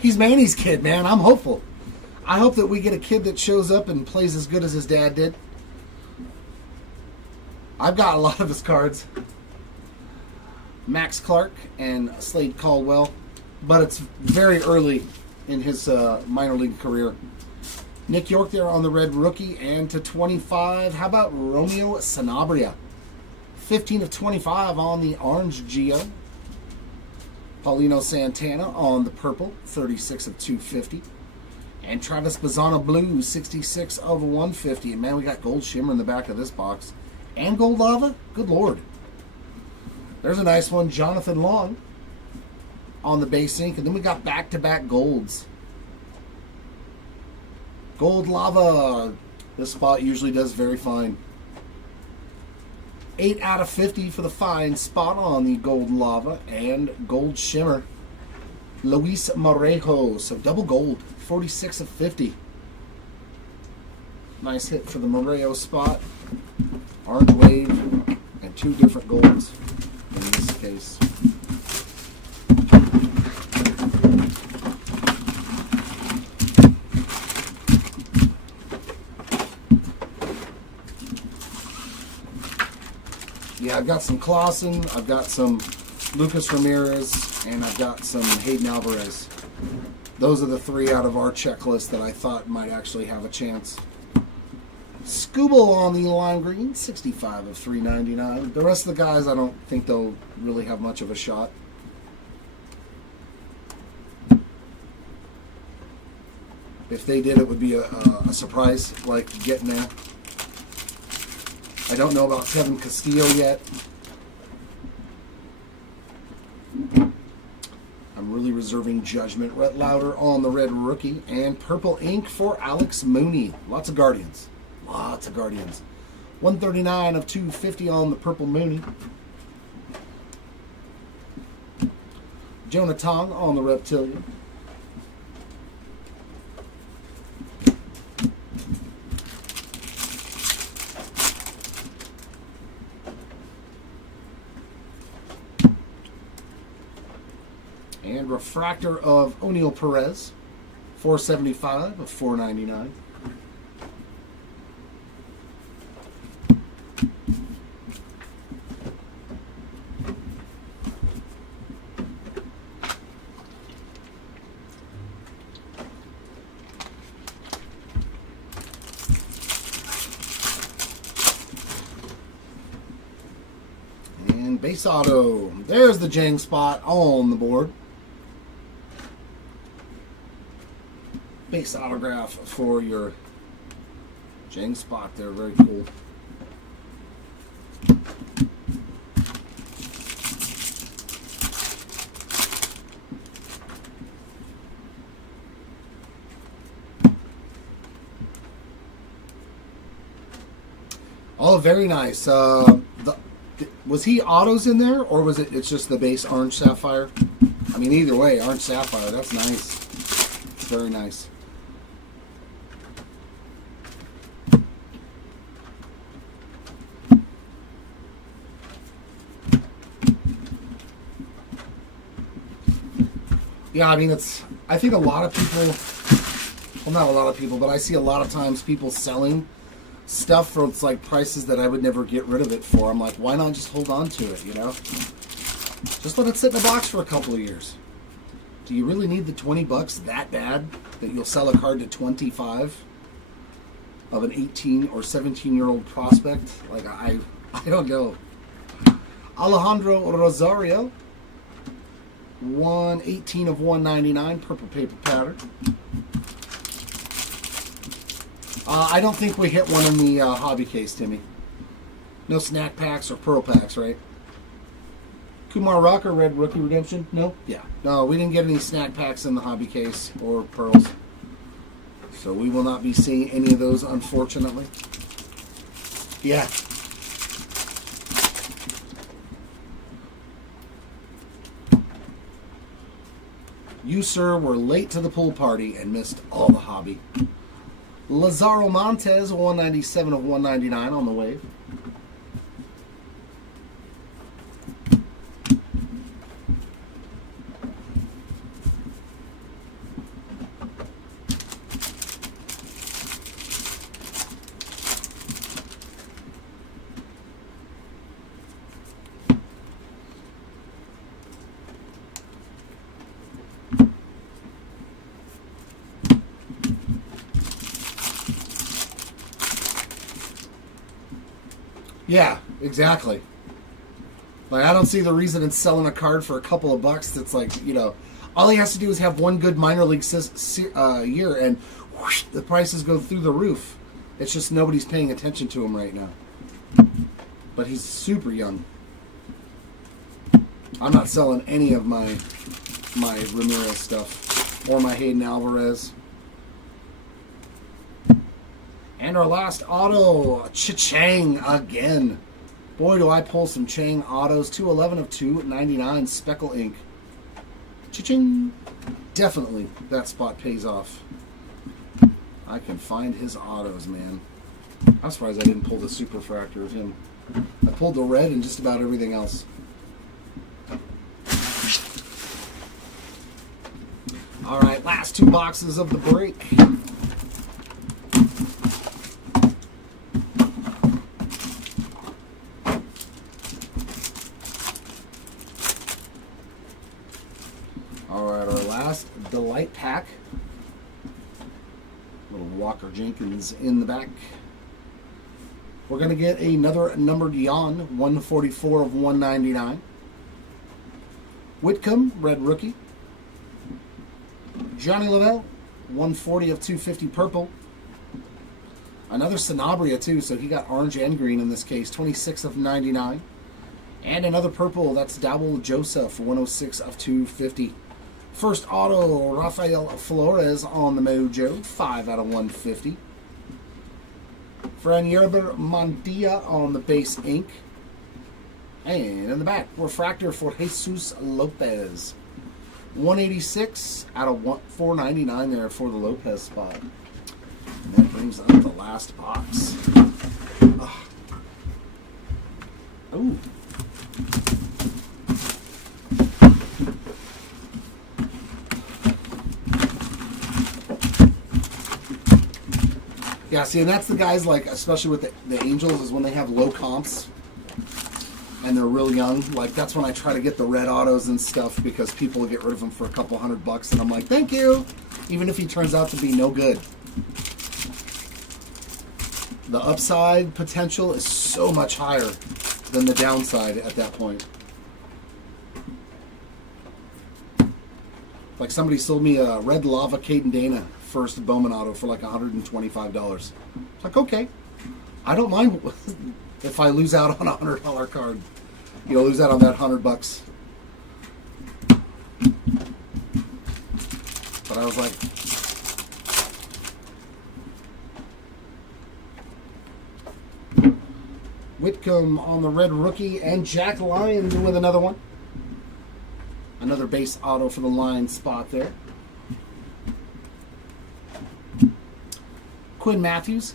He's Manny's kid, man. I'm hopeful. I hope that we get a kid that shows up and plays as good as his dad did. I've got a lot of his cards. Max Clark and Slade Caldwell. But it's very early in his minor league career. Nick York there on the red rookie. And to 25, how about Romeo Sanabria? 15 of 25 on the orange Geo. Paulino Santana on the purple, 36 of 250. And Travis Bazzana blue, 66 of 150. And man, we got gold shimmer in the back of this box. And gold lava? Good Lord. There's a nice one. Jonathan Long on the base ink. And then we got back-to-back golds. Gold lava. This spot usually does very fine. 8 out of 50 for the fine spot on the gold lava and gold shimmer. Luis Morejo, so double gold, 46 of 50. Nice hit for the Morejo spot. Orange wave and 2 different golds in this case. Yeah, I've got some Clausen, I've got some Lucas Ramirez, and I've got some Hayden Alvarez. Those are the 3 out of our checklist that I thought might actually have a chance. Scooble on the lime green, 65 of 399. The rest of the guys, I don't think they'll really have much of a shot. If they did, it would be a surprise, like getting there. I don't know about Kevin Castillo yet. I'm really reserving judgment. Rhett Lauder on the red rookie. And purple ink for Alex Mooney. Lots of Guardians. Lots of Guardians. 139 of 250 on the purple Mooney. Jonah Tong on the Reptilian. And refractor of O'Neal Perez, 475 of 499. And base auto. There's the Jang spot on the board. Base autograph for your Jang spot there. Very cool. Oh, very nice. Was he autos in there, or was it's just the base orange sapphire? I mean, either way, orange sapphire. That's nice. Very nice. Yeah, I mean, I think a lot of people, well, not a lot of people, but I see a lot of times people selling stuff for it's like prices that I would never get rid of it for. I'm like, why not just hold on to it, you know? Just let it sit in a box for a couple of years. Do you really need the $20 that bad that you'll sell a card to 25 of an 18 or 17-year-old prospect? Like, I don't know. Alejandro Rosario. 118 of 199, purple paper pattern. I don't think we hit one in the hobby case, Timmy. No snack packs or pearl packs, right? Kumar Rocker, red rookie redemption? No? Yeah. No, we didn't get any snack packs in the hobby case or pearls. So we will not be seeing any of those, unfortunately. Yeah. You, sir, were late to the pool party and missed all the hobby. Lazaro Montez, 197 of 199 on the wave. Yeah, exactly. Like, I don't see the reason in selling a card for a couple of bucks that's like, you know, all he has to do is have one good minor league year and whoosh, the prices go through the roof. It's just nobody's paying attention to him right now. But he's super young. I'm not selling any of my Ramirez stuff or my Hayden Alvarez. And our last auto, Cha-Chang again. Boy, do I pull some Chang autos. 211 of 299 speckle ink. Cha-ching! Definitely that spot pays off. I can find his autos, man. I'm surprised I didn't pull the superfractor of him. I pulled the red and just about everything else. All right, last 2 boxes of the break. All right, our last Delight pack. Little Walker Jenkins in the back. We're going to get another numbered Yon, 144 of 199. Whitcomb, red rookie. Johnny Lavelle, 140 of 250 purple. Another Sanabria too, so he got orange and green in this case, 26 of 99. And another purple, that's Dowell Joseph, 106 of 250. First auto, Rafael Flores on the Mojo, 5 out of 150. Fran Yerber Montilla on the base ink. And in the back, refractor for Jesus Lopez. 186 out of 499 there for the Lopez spot. And that brings up the last box. Ooh. Yeah, see, and that's the guys, like, especially with the Angels, is when they have low comps and they're real young. Like, that's when I try to get the red autos and stuff because people will get rid of them for a couple $100, and I'm like, thank you, even if he turns out to be no good. The upside potential is so much higher than the downside at that point. Like, somebody sold me a red lava Caden Dana first Bowman auto for like $125. It's like, okay, I don't mind if I lose out on a $100 card. You know, lose out on that $100. But I was like, Whitcomb on the red rookie, and Jack Lyon with another one. Another base auto for the line spot there. Quinn Matthews,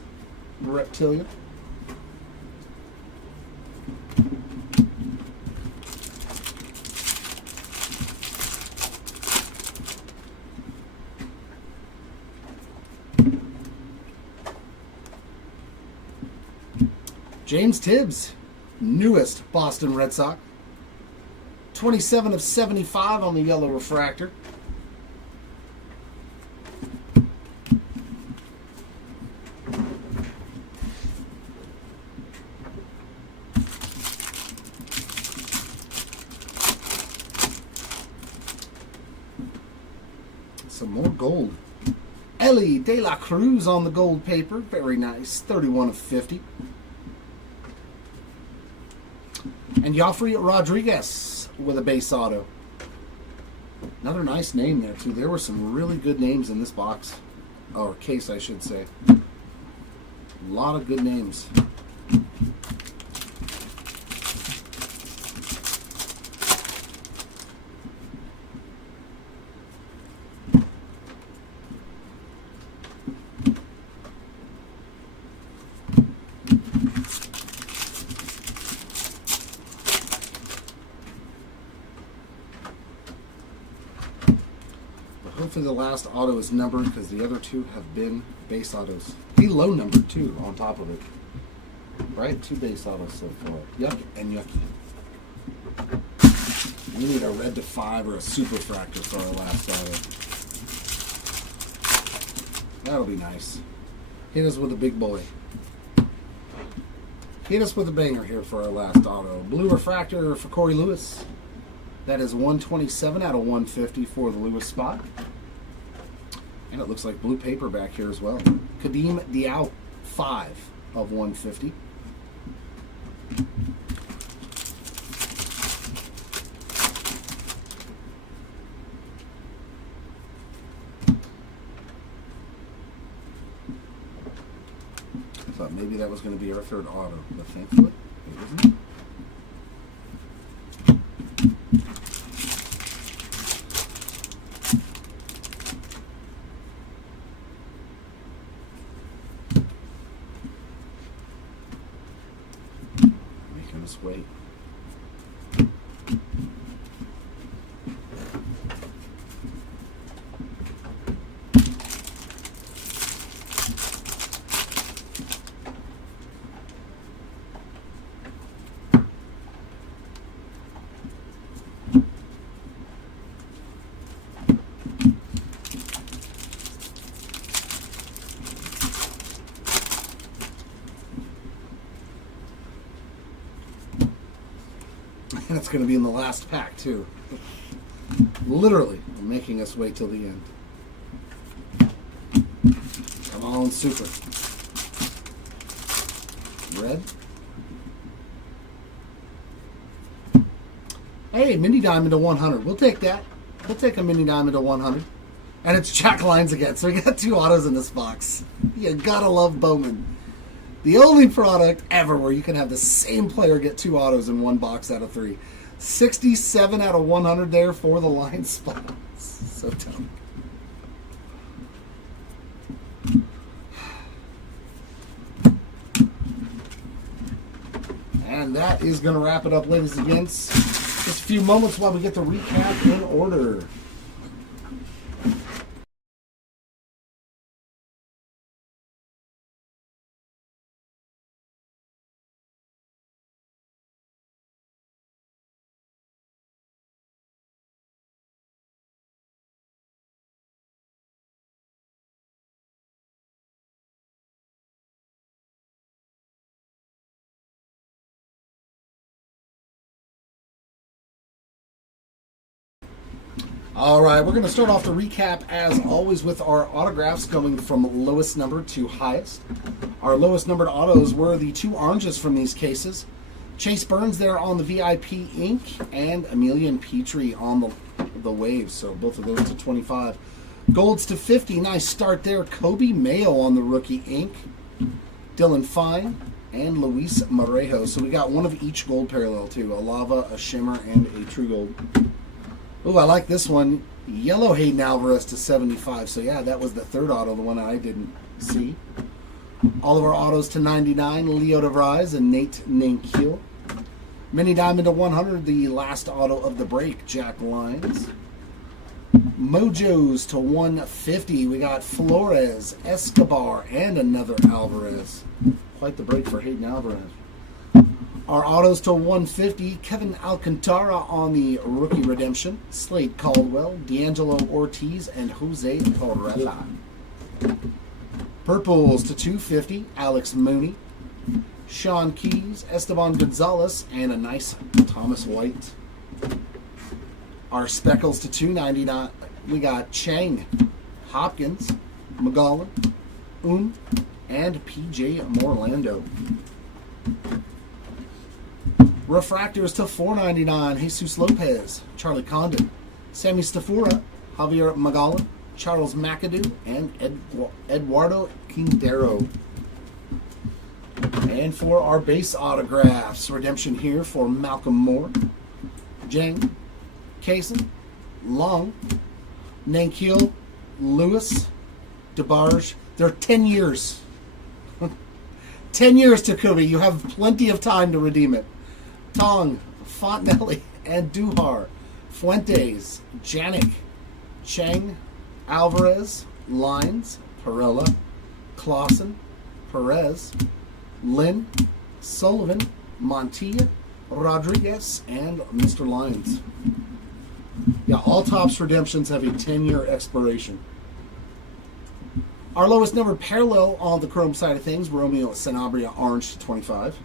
Reptilia. James Tibbs, newest Boston Red Sox. 27 of 75 on the yellow refractor. Some more gold. Ellie De La Cruz on the gold paper. Very nice. 31 of 50. And Joffrey Rodriguez with a base auto. Another nice name there, too. There were some really good names in this box. Or case, I should say. A lot of good names. Hopefully the last auto is numbered because the other two have been base autos. He low numbered too on top of it. Right? 2 base autos so far. Yuck and yucky. We need a red to 5 or a superfractor for our last auto. That'll be nice. Hit us with a big boy. Hit us with a banger here for our last auto. Blue refractor for Corey Lewis. That is 127 out of 150 for the Lewis spot. And it looks like blue paper back here as well. Kadeem Diao, 5 of 150. I thought maybe that was going to be our third auto, but thankfully it isn't. Just wait. And it's going to be in the last pack, too. Literally making us wait till the end. Come on, super. Red. Hey, mini diamond to 100. We'll take that. We'll take a mini diamond to 100. And it's Jack Lyons again. So we got 2 autos in this box. You gotta love Bowman. The only product ever where you can have the same player get 2 autos in one box out of 3. 67 out of 100 there for the line spot. So dumb. And that is going to wrap it up, ladies and gents. Just a few moments while we get the recap in order. All right, we're going to start off the recap, as always, with our autographs going from lowest number to highest. Our lowest numbered autos were the 2 oranges from these cases. Chase Burns there on the VIP ink, and Emilian Petrie on the Waves, so both of those to 25. Golds to 50, nice start there. Kobe Mayo on the rookie ink. Dylan Fine and Luis Morejo. So we got one of each gold parallel, too. A Lava, a Shimmer, and a True Gold. Ooh, I like this one. Yellow Hayden Alvarez to 75. So, yeah, that was the 3rd auto, the one I didn't see. All of our autos to 99. Leo DeVries and Nate Nankiel. Mini Diamond to 100, the last auto of the break, Jack Lyons. Mojos to 150. We got Flores, Escobar, and another Alvarez. Quite the break for Hayden Alvarez. Our autos to 150, Kevin Alcantara on the rookie redemption, Slade Caldwell, D'Angelo Ortiz, and Jose Torrella. Purples to 250, Alex Mooney, Sean Keys, Esteban Gonzalez, and a nice Thomas White. Our speckles to 299, we got Chang, Hopkins, McGowan, and PJ Morlando. Refractors to 499, Jesus Lopez, Charlie Condon, Sammy Stafura, Javier Magallan, Charles McAdoo, and Eduardo Quintero. And for our base autographs, redemption here for Malcolm Moore, Jang, Kaysen, Long, Nankiel, Lewis, DeBarge. They're 10 years. 10 years, Takumi. You have plenty of time to redeem it. Tong, Fontenelli, and Duhar, Fuentes, Janik, Chang, Alvarez, Lyons, Perella, Clausen, Perez, Lynn, Sullivan, Montilla, Rodriguez, and Mr. Lyons. Yeah, all Topps redemptions have a 10-year expiration. Our lowest number parallel on the chrome side of things, Romeo Sanabria, orange to 25.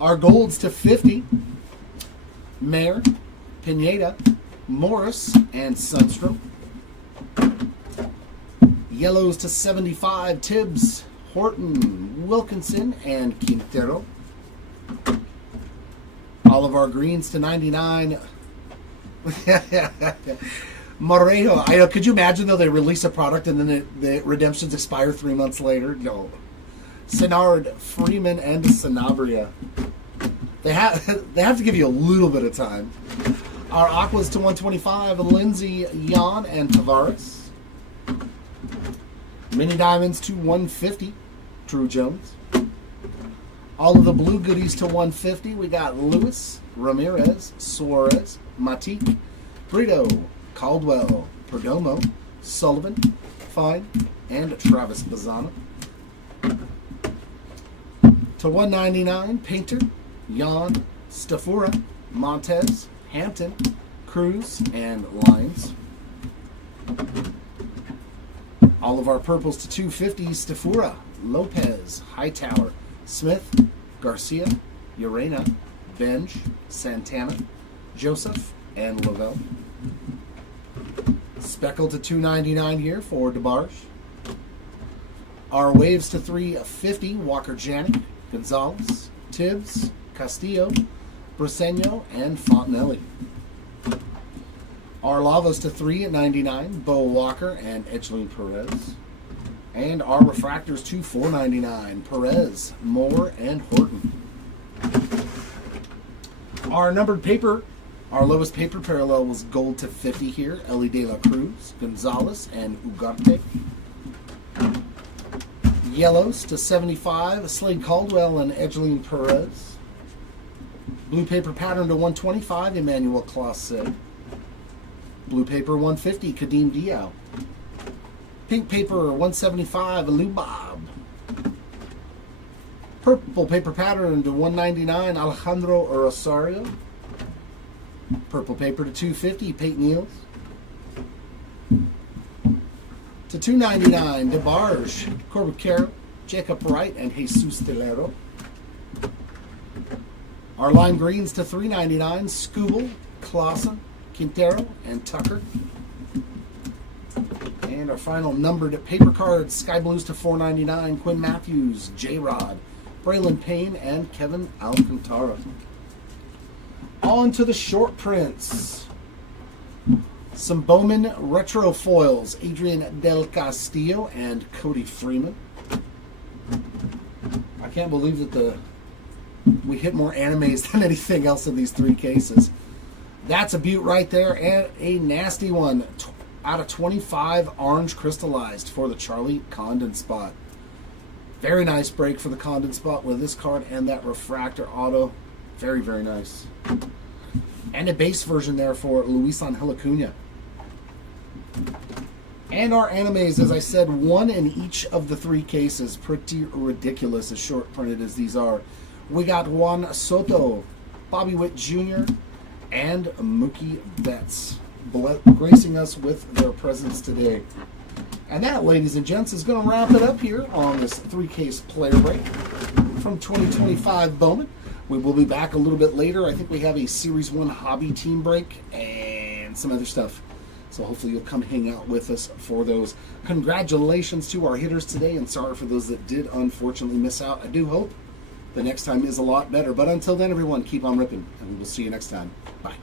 Our golds to 50, Mayer, Pineda, Morris, and Sundstrom. Yellows to 75, Tibbs, Horton, Wilkinson, and Quintero. All of our greens to 99. Morejo. Could you imagine, though, they release a product and then the redemptions expire 3 months later? No. Senard, Freeman, and Sanabria. They have to give you a little bit of time. Our Aquas to 125, Lindsey, Jan, and Tavares. Mini Diamonds to 150, Drew Jones. All of the blue goodies to 150, we got Lewis, Ramirez, Suarez, Matique, Brito, Caldwell, Perdomo, Sullivan, Fine, and Travis Bazzana. To 199, Painter, Jan, Stafura, Montez, Hampton, Cruz, and Lyons. All of our purples to 250, Stafura, Lopez, Hightower, Smith, Garcia, Urena, Benj, Santana, Joseph, and Lavelle. Speckle to 299 here for DeBarge. Our waves to 350, Walker Janik, Gonzalez, Tibbs, Castillo, Briseño, and Fontenelli. Our lavas to 399, Bo Walker and Edgeline Perez. And our refractors to 499, Perez, Moore, and Horton. Our numbered paper, our lowest paper parallel was gold to 50 here, Ellie De La Cruz, Gonzalez, and Ugarte. Yellows to 75, Slade Caldwell and Edgeline Perez. Blue paper pattern to 125, Emmanuel Clase. Blue paper 150, Kadeem Diaw. Pink paper 175, Lubob. Purple paper pattern to 199, Alejandro Rosario. Purple paper to 250, Peyton Eels. To 299, DeBarge, Corbett Carroll, Jacob Wright, and Jesus Telero. Our lime greens to 399, Skubal, Clausen, Quintero, and Tucker. And our final numbered paper cards, Sky Blues to 499, Quinn Matthews, J-Rod, Braylon Payne, and Kevin Alcantara. On to the short prints. Some Bowman retro foils, Adrian Del Castillo and Cody Freeman. I can't believe that we hit more animes than anything else in these three cases. That's a beaut right there, and a nasty one out of 25 orange crystallized for the Charlie Condon spot. Very nice break for the Condon spot with this card and that refractor auto. Very, very nice. And a base version there for Luis Angel Acuna. And our animes, as I said, one in each of the three cases. Pretty ridiculous as short printed as these are. We got Juan Soto, Bobby Witt Jr., and Mookie Betts gracing us with their presence today. And that, ladies and gents, is going to wrap it up here on this three-case player break from 2025 Bowman. We will be back a little bit later. I think we have a Series 1 hobby team break and some other stuff. So hopefully you'll come hang out with us for those. Congratulations to our hitters today, and sorry for those that did unfortunately miss out. I do hope the next time is a lot better. But until then, everyone, keep on ripping, and we'll see you next time. Bye.